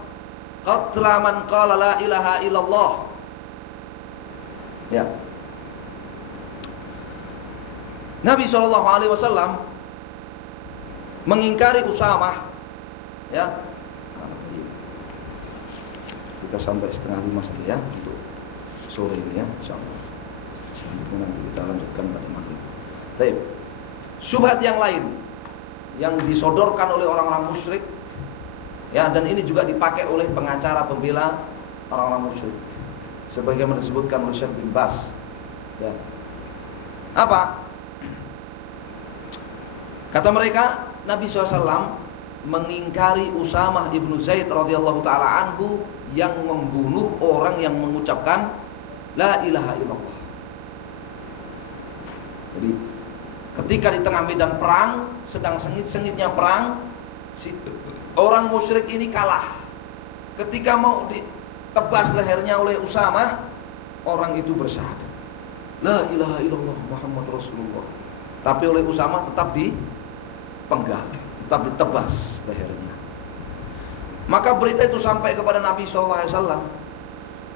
qatla man qala la ilaha illallah. Ya. Nabi sallallahu alaihi wasallam mengingkari Usamah, ya. Kita sampai 4:30 saja, ya, untuk sore ini, ya, insyaallah. Selanjutnya nanti kita lanjutkan pada maghrib. Baik. Syubhat yang lain yang disodorkan oleh orang-orang musyrik, ya, dan ini juga dipakai oleh pengacara pembela orang-orang musyrik, sebagaimana disebutkan oleh Syekh bin Baz. Ya. Apa? Kata mereka, Nabi SAW mengingkari Usamah ibnu Zaid radhiyallahu taala anhu yang membunuh orang yang mengucapkan la ilaha illallah. Jadi ketika di tengah medan perang, sedang sengit-sengitnya perang, si orang musyrik ini kalah. Ketika mau ditebas lehernya oleh Usamah, orang itu bersyahadat, la ilaha illallah Muhammad Rasulullah. Tapi oleh Usamah tetap dipenggal, tetap ditebas lehernya. Maka berita itu sampai kepada Nabi SAW,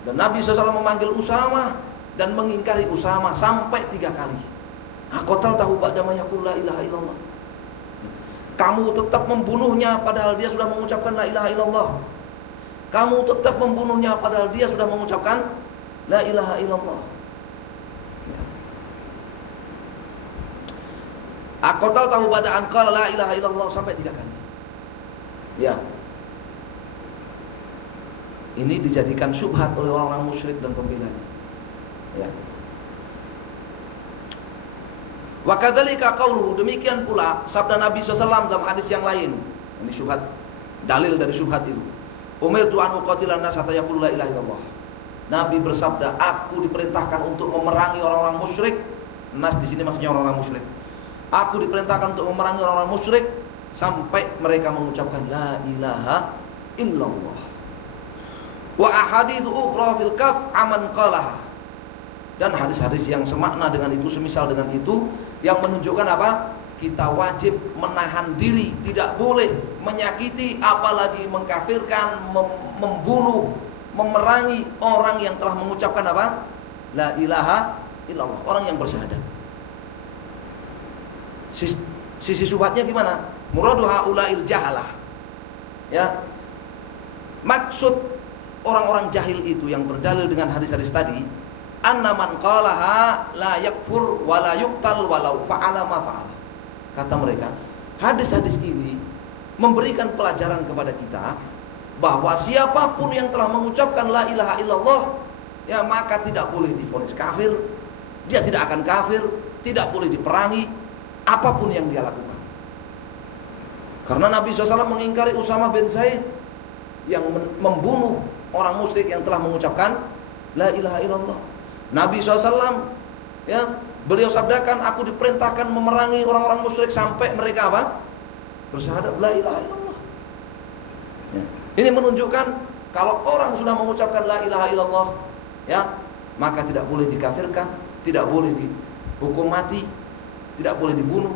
dan Nabi SAW memanggil Usamah dan mengingkari Usamah sampai 3 kali. Aqatal tahu ba'da ma yaqul la ilaha illallah. Kamu tetap membunuhnya padahal dia sudah mengucapkan la ilaha illallah. Kamu tetap membunuhnya padahal dia sudah mengucapkan la ilaha illallah. Aqatal tahu ba'da an qala la ilaha illallah sampai 3 kali. Ya. Ini dijadikan syubhat oleh orang-orang musyrik dan pembelanya. Ya. Wa kadzalika qauluhu, demikian pula sabda Nabi SAW dalam hadis yang lain. Ini syubhat, dalil dari syubhat itu. Umirtu an uqatilan nas hatta yaqulu la ilaha illallah. Nabi bersabda, aku diperintahkan untuk memerangi orang-orang musyrik. Nas di sini maksudnya orang-orang musyrik. Aku diperintahkan untuk memerangi orang-orang musyrik sampai mereka mengucapkan la ilaha illallah. Wa ahaditsu ukhra fil kaf aman qalaha. Dan hadis-hadis yang semakna dengan itu, semisal dengan itu, yang menunjukkan apa? Kita wajib menahan diri, tidak boleh menyakiti, apalagi mengkafirkan, membunuh, memerangi orang yang telah mengucapkan apa? La ilaha illallah, orang yang bersyahadat. Sisi syubhatnya gimana? Muradu haulail jahalah. Ya. Maksud orang-orang jahil itu yang berdalil dengan hadis-hadis tadi, anna man qalaha la yakfur wa la yuqtal walau fa'ala ma fa'ala. Kata mereka, hadis-hadis ini memberikan pelajaran kepada kita bahwa siapapun yang telah mengucapkan la ilaha illallah, ya, maka tidak boleh divonis kafir, dia tidak akan kafir, tidak boleh diperangi apapun yang dia lakukan. Karena Nabi SAW mengingkari Usamah bin Zaid yang membunuh orang musyrik yang telah mengucapkan la ilaha illallah. Nabi SAW, ya, beliau sabdakan, aku diperintahkan memerangi orang-orang musyrik sampai mereka apa? Bersyahadat la ilaha illallah. Ya. Ini menunjukkan kalau orang sudah mengucapkan la ilaha illallah, ya, maka tidak boleh dikafirkan, tidak boleh dihukum mati, tidak boleh dibunuh,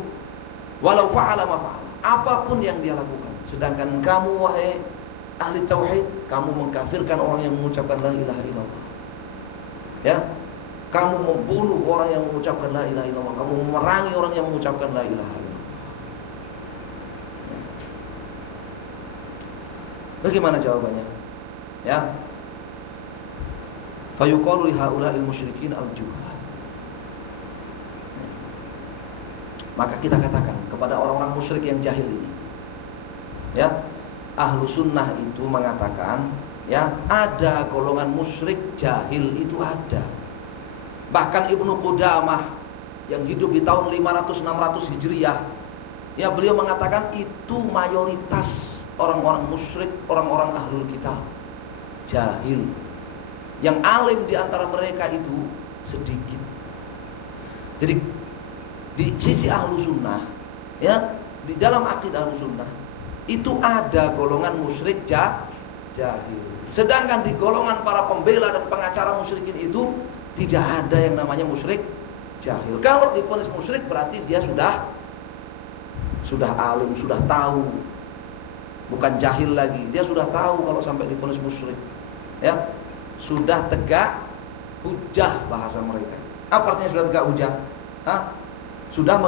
walau fa'ala ma fa'ala, apapun yang dia lakukan. Sedangkan kamu wahai ahli tauhid, kamu mengkafirkan orang yang mengucapkan la ilaha illallah. Ya. Kamu membunuh orang yang mengucapkan la ilaha illallah. Kamu memerangi orang yang mengucapkan la ilaha illallah. Bagaimana jawabannya? Ya. Fayuqalu li haula'il musyrikin al-juhal. Maka kita katakan kepada orang-orang musyrik yang jahil ini, ya, ahlu sunnah itu mengatakan, ya, ada golongan musyrik jahil itu ada. Bahkan Ibnu Qudamah yang hidup di tahun 500-600 Hijriah, ya, beliau mengatakan itu mayoritas orang-orang musyrik, orang-orang ahlul kitab jahil. Yang alim di antara mereka itu sedikit. Jadi di sisi ahlu sunnah, ya, di dalam akidah ahlu sunnah itu ada golongan musyrik jahil. Sedangkan di golongan para pembela dan pengacara musyrikin itu tidak ada yang namanya musyrik jahil. Kalau divonis musyrik berarti dia sudah alim, sudah tahu, bukan jahil lagi. Dia sudah tahu kalau sampai divonis musyrik, ya, sudah tegak hujah bahasa mereka. Apa artinya sudah tegak hujah? Sudah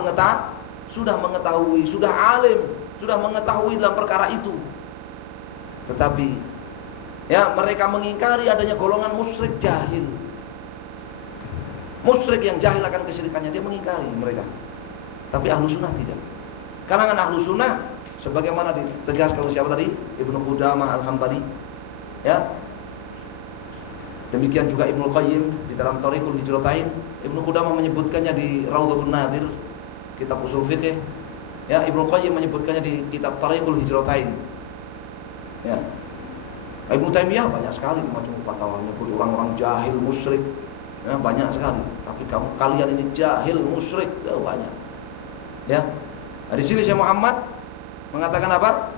mengetahui, sudah alim, sudah mengetahui dalam perkara itu. Tetapi, ya, mereka mengingkari adanya golongan musyrik jahil. Musyrik yang jahil akan kesyirikannya, dia mengingkari mereka. Tapi ahlu sunnah tidak. Kalangan ahlu sunnah sebagaimana ditegaskan oleh siapa tadi? Ibnu Qudamah Al-Hambali, ya. Demikian juga Ibnu Qayyim di dalam Thariqul Hijratain. Ibnu Qudamah menyebutkannya di Raudhatun Nadir, kitab usul fiqh. Ya, Ibnu Qayyim menyebutkannya di kitab Thariqul Hijratain. Ya. Ibnu Taimiyah banyak sekali macam fatwa menyebut orang-orang jahil musyrik. Ya, banyak sekali. Tapi kalian ini jahil musyrik, banyak. Ya. Nah, di sini Syekh Muhammad mengatakan apa?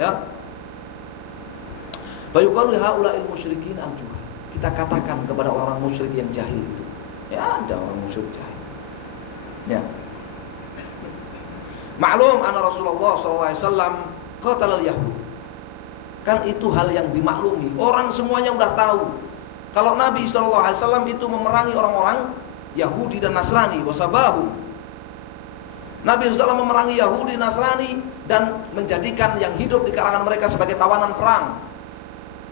Ya. Bayuqalu haula'il musyrikin al-juhal. Kita katakan kepada orang musyrik yang jahil itu, ya, ada orang musyrik jahil. Ya. Maklum anna Rasulullah SAW qatalal Yahud. Kan itu hal yang dimaklumi. Orang semuanya sudah tahu kalau Nabi SAW itu memerangi orang-orang Yahudi dan Nasrani, wasabahu. Nabi SAW memerangi Yahudi, Nasrani dan menjadikan yang hidup di kalangan mereka sebagai tawanan perang.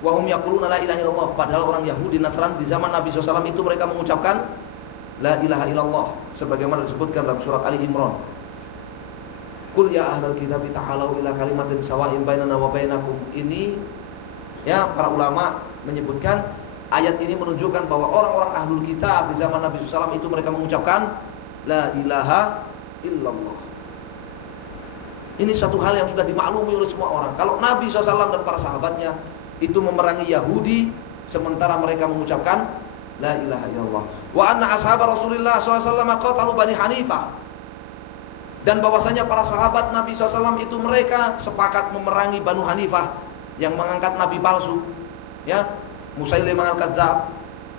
Wahum yaquluna la ilaha illallah. Padahal orang Yahudi Nasrani di zaman Nabi SAW itu mereka mengucapkan la ilaha illallah, sebagaimana disebutkan dalam surat Ali Imran. Qul ya ahlal kitab ta'alu ila kalimatin sawa'in bainana wa bainakum. Ini, ya, para ulama menyebutkan ayat ini menunjukkan bahwa orang-orang ahlul kitab di zaman Nabi SAW itu mereka mengucapkan la ilaha illallah. Ini satu hal yang sudah dimaklumi oleh semua orang. Kalau Nabi SAW dan para sahabatnya itu memerangi Yahudi sementara mereka mengucapkan la ilaha illallah. Wa anna ashab Rasulullah SAW qatalu Bani Hanifah. Dan bahwasanya para sahabat Nabi SAW itu mereka sepakat memerangi Banu Hanifah yang mengangkat nabi palsu, ya, Musailimah al-Kadzdzab.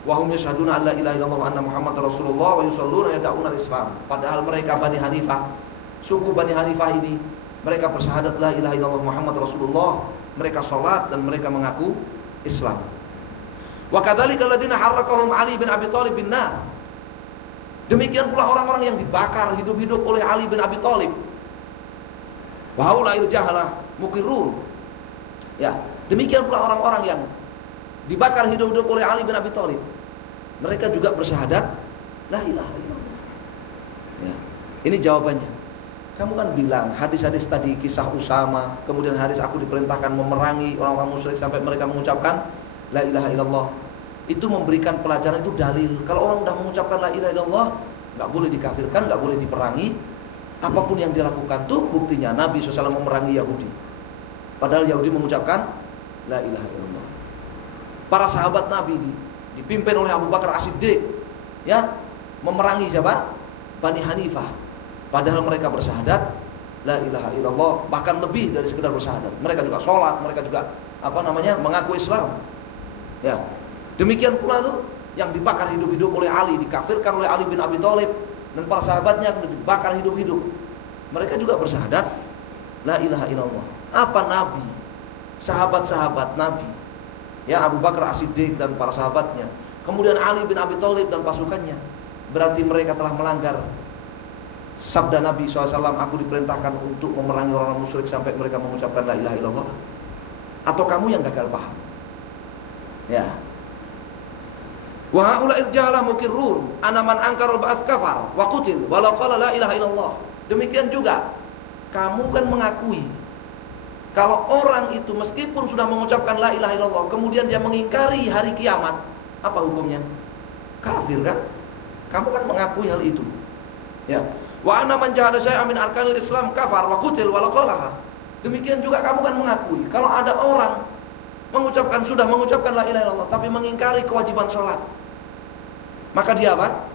Wa hum yashhaduna an la ilaha illallah wa anna Muhammad Rasulullah wa yusalluna yad'una al-Islam. Padahal mereka Bani Hanifah, suku Bani Hanifah ini, mereka bersyahadat la ilaha illallah Muhammad Rasulullah, mereka salat dan mereka mengaku Islam. Wa kadzalika alladziina harraqahum Ali bin Abi Thalib bin nar. Demikian pula orang-orang yang dibakar hidup-hidup oleh Ali bin Abi Thalib. Wa haula'il jahalah muqirrun. Ya, demikian pula orang-orang yang dibakar hidup-hidup oleh Ali bin Abi Thalib. Mereka juga bersyahadat la ilaha illallah. Ya. Ini jawabannya. Kamu kan bilang hadis-hadis tadi, kisah Usama, kemudian hadis aku diperintahkan memerangi orang-orang musyrik sampai mereka mengucapkan la ilaha illallah. Itu memberikan pelajaran, itu dalil. Kalau orang sudah mengucapkan la ilaha illallah, enggak boleh dikafirkan, enggak boleh diperangi. Apapun yang dia lakukan tuh buktinya Nabi SAW memerangi Yahudi. Padahal Yahudi mengucapkan la ilaha illallah. Para sahabat Nabi dipimpin oleh Abu Bakar As-Siddiq, ya, memerangi siapa? Bani Hanifah. Padahal mereka bersyahadat la ilaha illallah, bahkan lebih dari sekedar bersyahadat. Mereka juga sholat, mereka juga mengaku Islam. Ya. Demikian pula tuh yang dibakar hidup-hidup oleh Ali, dikafirkan oleh Ali bin Abi Thalib dan para sahabatnya dibakar hidup-hidup. Mereka juga bersyahadat la ilaha illallah. Apa Nabi, sahabat-sahabat Nabi, ya, Abu Bakar As-Siddiq dan para sahabatnya, kemudian Ali bin Abi Thalib dan pasukannya, berarti mereka telah melanggar sabda Nabi SAW, aku diperintahkan untuk memerangi orang musyrik sampai mereka mengucapkan la ilaha illallah. Atau kamu yang gagal paham? Ya. Wa haula'il jahala mukirrun anna man ankara al-ba'ats kafar wa qutil walau qala la ilaha illallah. Demikian juga kamu kan mengakui kalau orang itu meskipun sudah mengucapkan la ilaha illallah kemudian dia mengingkari hari kiamat, apa hukumnya? Kafir kan? Kamu kan mengakui hal itu. Ya. Wa anna man jahada syai'an min arkanil Islam kafar wa qutil walau qalaha. Demikian juga kamu kan mengakui kalau ada orang sudah mengucapkan la ilaha illallah tapi mengingkari kewajiban sholat, maka dia apa?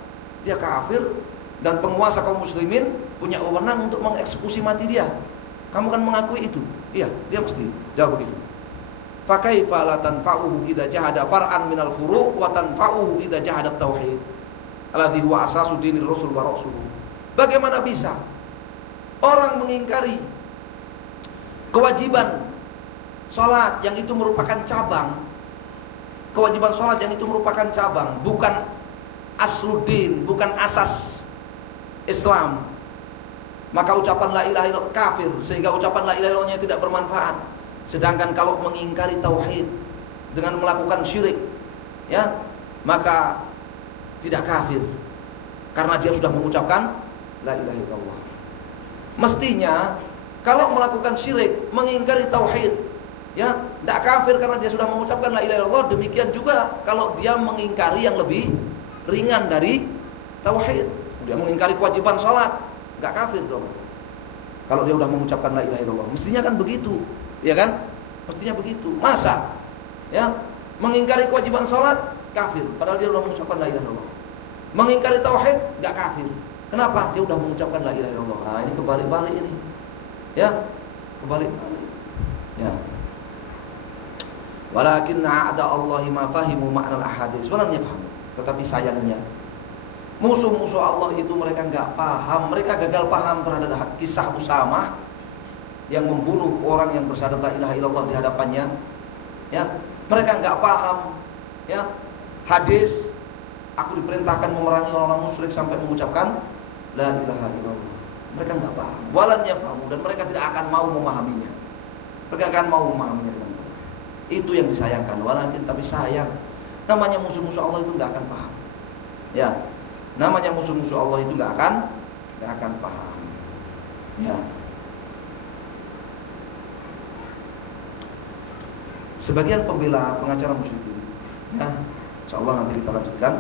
Dia kafir dan penguasa kaum muslimin punya wewenang untuk mengeksekusi mati dia. Kamu kan mengakui itu? Iya, dia mesti jawab begitu. Fa kaifa la tanfa'uhu idza jahada far'an minal furu' wa tanfa'uhu idza jahada tauhid alladhi huwa asasu dinir rasul wa rasuluh. Bagaimana bisa orang mengingkari kewajiban sholat yang itu merupakan cabang, kewajiban sholat yang itu merupakan cabang, bukan asluddin, bukan asas Islam, maka ucapan la ilaha illallah kafir, sehingga ucapan la ilaha illallahnya tidak bermanfaat. Sedangkan kalau mengingkari tauhid dengan melakukan syirik, ya, maka tidak kafir karena dia sudah mengucapkan la ilaha illallah. Mestinya kalau melakukan syirik, mengingkari tauhid, ya, tidak kafir karena dia sudah mengucapkan la ilaha illallah. Demikian juga kalau dia mengingkari yang lebih ringan dari tauhid, dia mengingkari kewajiban sholat, nggak kafir dong. Kalau dia sudah mengucapkan la ilaha illallah, mestinya kan begitu, ya kan? Mestinya begitu. Masa, ya, mengingkari kewajiban sholat kafir, padahal dia sudah mengucapkan la ilaha illallah. Mengingkari tauhid nggak kafir. Kenapa? Dia sudah mengucapkan la ilaha illallah. Nah, ini kebalik-balik ini, ya, kebalik-balik, ya. Walakin a'da Allahi ma fahimu ma'nal ahadits walam yafhamu. Tetapi sayangnya musuh-musuh Allah itu mereka enggak paham, mereka gagal paham terhadap kisah Usamah yang membunuh orang yang bersyahadat la ilaha illallah di hadapannya. Ya, mereka enggak paham, ya, hadis aku diperintahkan memerangi orang musyrik sampai mengucapkan la ilaha illallah. Mereka enggak paham, walam yafhamu, dan mereka tidak akan mau memahaminya. Mereka akan mau memahaminya dengan baik. Itu yang disayangkan. Walakin, tapi sayang, namanya musuh-musuh Allah itu nggak akan paham. Ya, namanya musuh-musuh Allah itu nggak akan paham. Ya. Sebagian pembela pengacara musyrikin, ya, insyaallah nanti kita lanjutkan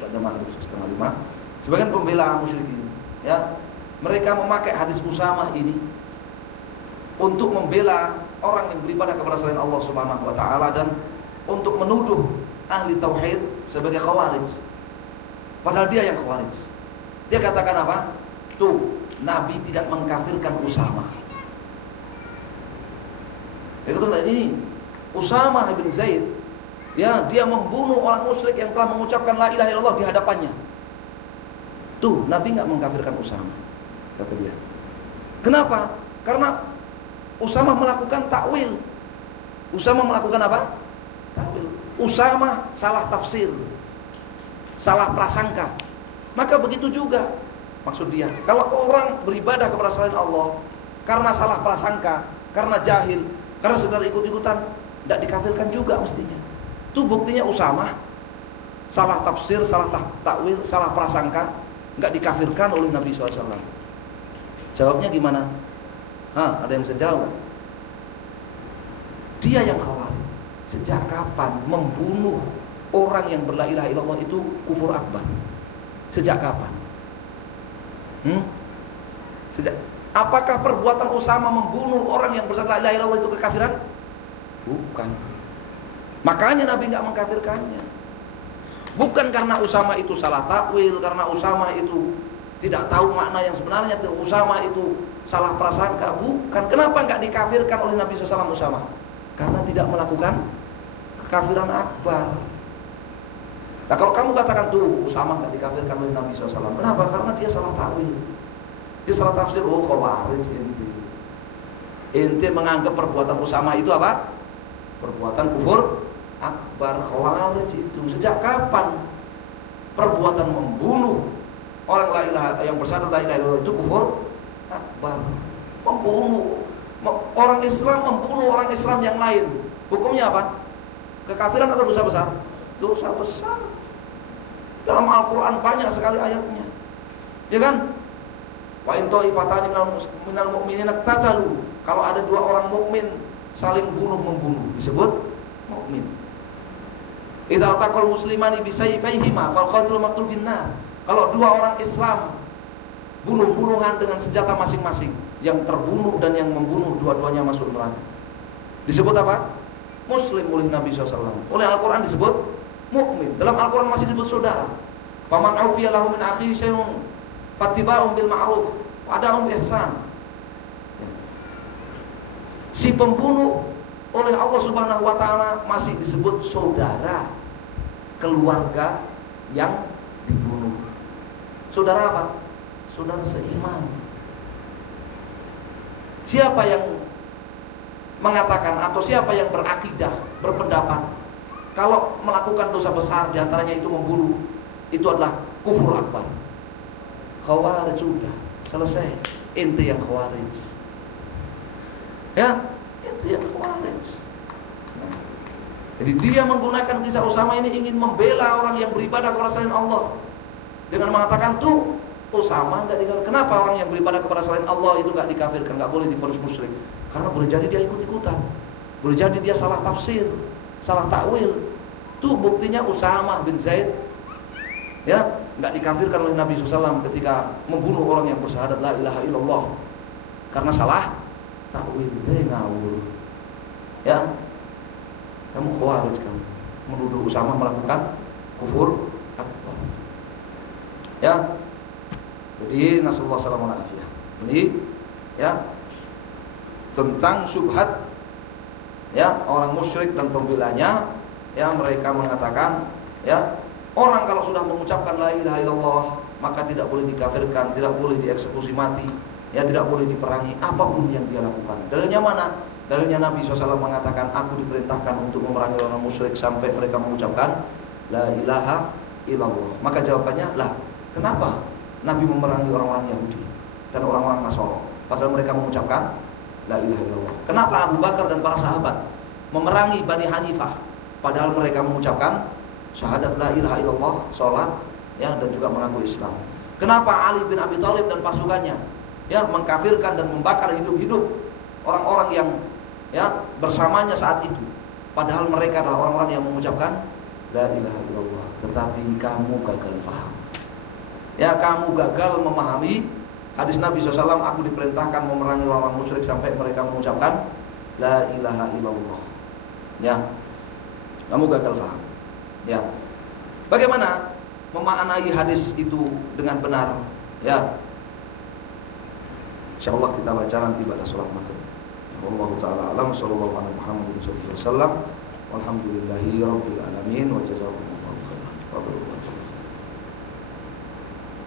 pada maghrib 4:30. Sebagian pembela musyrikin, ya, mereka memakai hadis Usamah ini untuk membela orang yang beribadah kepada selain Allah Subhanahu wa taala dan untuk menuduh ahli tauhid sebagai khawarij. Padahal dia yang khawarij. Dia katakan apa? Tuh, Nabi tidak mengkafirkan Usamah. Ya, kata ini Usamah bin Zaid, ya, dia membunuh orang musyrik yang telah mengucapkan la ilaha illallah di hadapannya. Tuh, Nabi enggak mengkafirkan Usamah, kata dia. Kenapa? Karena Usamah melakukan takwil. Usamah melakukan apa? Takwil. Usamah salah tafsir, salah prasangka. Maka begitu juga maksud dia. Kalau orang beribadah kepada selain Allah karena salah prasangka, karena jahil, karena sekedar ikut-ikutan, tidak dikafirkan juga mestinya. Itu buktinya Usamah salah tafsir, salah takwil, salah prasangka, enggak dikafirkan oleh Nabi SAW. Jawabnya gimana? Ada yang bisa jawab? Dia yang khawarij. Sejak kapan membunuh orang yang berla ilaha illallah itu kufur akbar? Sejak kapan? Apakah perbuatan Usamah membunuh orang yang berla ilaha illallah itu kekafiran? Bukan. Makanya Nabi enggak mengkafirkannya. Bukan karena Usamah itu salah takwil, karena Usamah itu tidak tahu makna yang sebenarnya, Usamah itu salah prasangka, bukan. Kenapa enggak dikafirkan oleh Nabi SAW Usamah? Karena tidak melakukan kekafiran akbar. Nah, kalau kamu katakan tuh Usamah enggak dikafirkan oleh Nabi SAW, kenapa? Karena dia salah takwil, dia salah tafsir. Oh, khawarij ente menganggap perbuatan Usamah itu apa? Perbuatan kufur akbar. Khawarij itu sejak kapan perbuatan membunuh orang la ilaha yang bersyahadat la ilaha illallah itu kufur akbar? Membunuh orang Islam, membunuh orang Islam yang lain, hukumnya apa? Kekafiran atau dosa besar? Dosa besar. Dalam Al-Quran banyak sekali ayatnya, ya kan? Wa in ta'ifatani minal mu'minina iqtatalu, kalau ada dua orang mukmin saling bunuh-membunuh disebut mukmin. Idza taqal muslimani bisayfayhima fal qatil maqtul binnar, kalau dua orang Islam bunuh-bunuhan dengan senjata masing-masing, yang terbunuh dan yang membunuh dua-duanya masuk neraka, disebut apa? Muslim oleh Nabi SAW. Oleh Al-Quran disebut mukmin. Dalam Al-Quran masih disebut saudara. Faman ufiya lahu min akhihi syai'un fattiba'un bil ma'ruf wa ada'un bi ihsan. Si pembunuh oleh Allah Subhanahu wa taala masih disebut saudara keluarga yang dibunuh. Saudara apa? Saudara seiman. Siapa yang mengatakan atau siapa yang berakidah, berpendapat kalau melakukan dosa besar diantaranya itu membunuh, itu adalah kufur akbar, Khawarij, sudah selesai. Inti yang Khawarij, ya, inti yang Khawarij. Nah, jadi dia menggunakan kisah Usama ini ingin membela orang yang beribadah kepada selain Allah dengan mengatakan tuh Usama nggak dikafirkan. Kenapa orang yang beribadah kepada selain Allah itu nggak dikafirkan, nggak boleh divonis musyrik? Karena boleh jadi dia ikut-ikutan, boleh jadi dia salah tafsir, salah takwil. Tuh buktinya Usama bin Zaid, ya, nggak dikafirkan oleh Nabi SAW ketika membunuh orang yang bersyahadat la ilaha illallah karena salah takwil. Ngawur, ya. Kamu Khawarij, kamu menuduh Usama melakukan kufur akbar, ya. Jadi nasallahu alaihi wasallam. Ini ya tentang syubhat ya orang musyrik dan pembelanya, ya, mereka mengatakan ya orang kalau sudah mengucapkan la ilaha illallah maka tidak boleh dikafirkan, tidak boleh dieksekusi mati, ya, tidak boleh diperangi apapun yang dia lakukan. Dalilnya mana? Dalilnya Nabi SAW mengatakan aku diperintahkan untuk memerangi orang musyrik sampai mereka mengucapkan la ilaha illallah. Maka jawabannya, lah kenapa Nabi memerangi orang-orang Yahudi dan orang-orang Nasara padahal mereka mengucapkan la ilaha illallah? Kenapa Abu Bakar dan para sahabat memerangi Bani Hanifah padahal mereka mengucapkan syahadat la ilaha illallah, sholat, ya, dan juga mengaku Islam? Kenapa Ali bin Abi Thalib dan pasukannya ya mengkafirkan dan membakar hidup-hidup orang-orang yang ya bersamanya saat itu padahal mereka adalah orang-orang yang mengucapkan la ilaha illallah? Tetapi kamu gagal paham, ya, kamu gagal memahami hadis Nabi SAW, aku diperintahkan memerangi orang musyrik sampai mereka mengucapkan la ilaha illallah. Ya, kamu gagal paham. Ya, bagaimana memaknai hadis itu dengan benar? Ya, insyaallah kita baca nanti pada sholat maghrib. Wallahu ta'ala alam. Sallallahu alaihi wasallam. Walhamdulillahi rabbil alamin. Wa jazakumullah.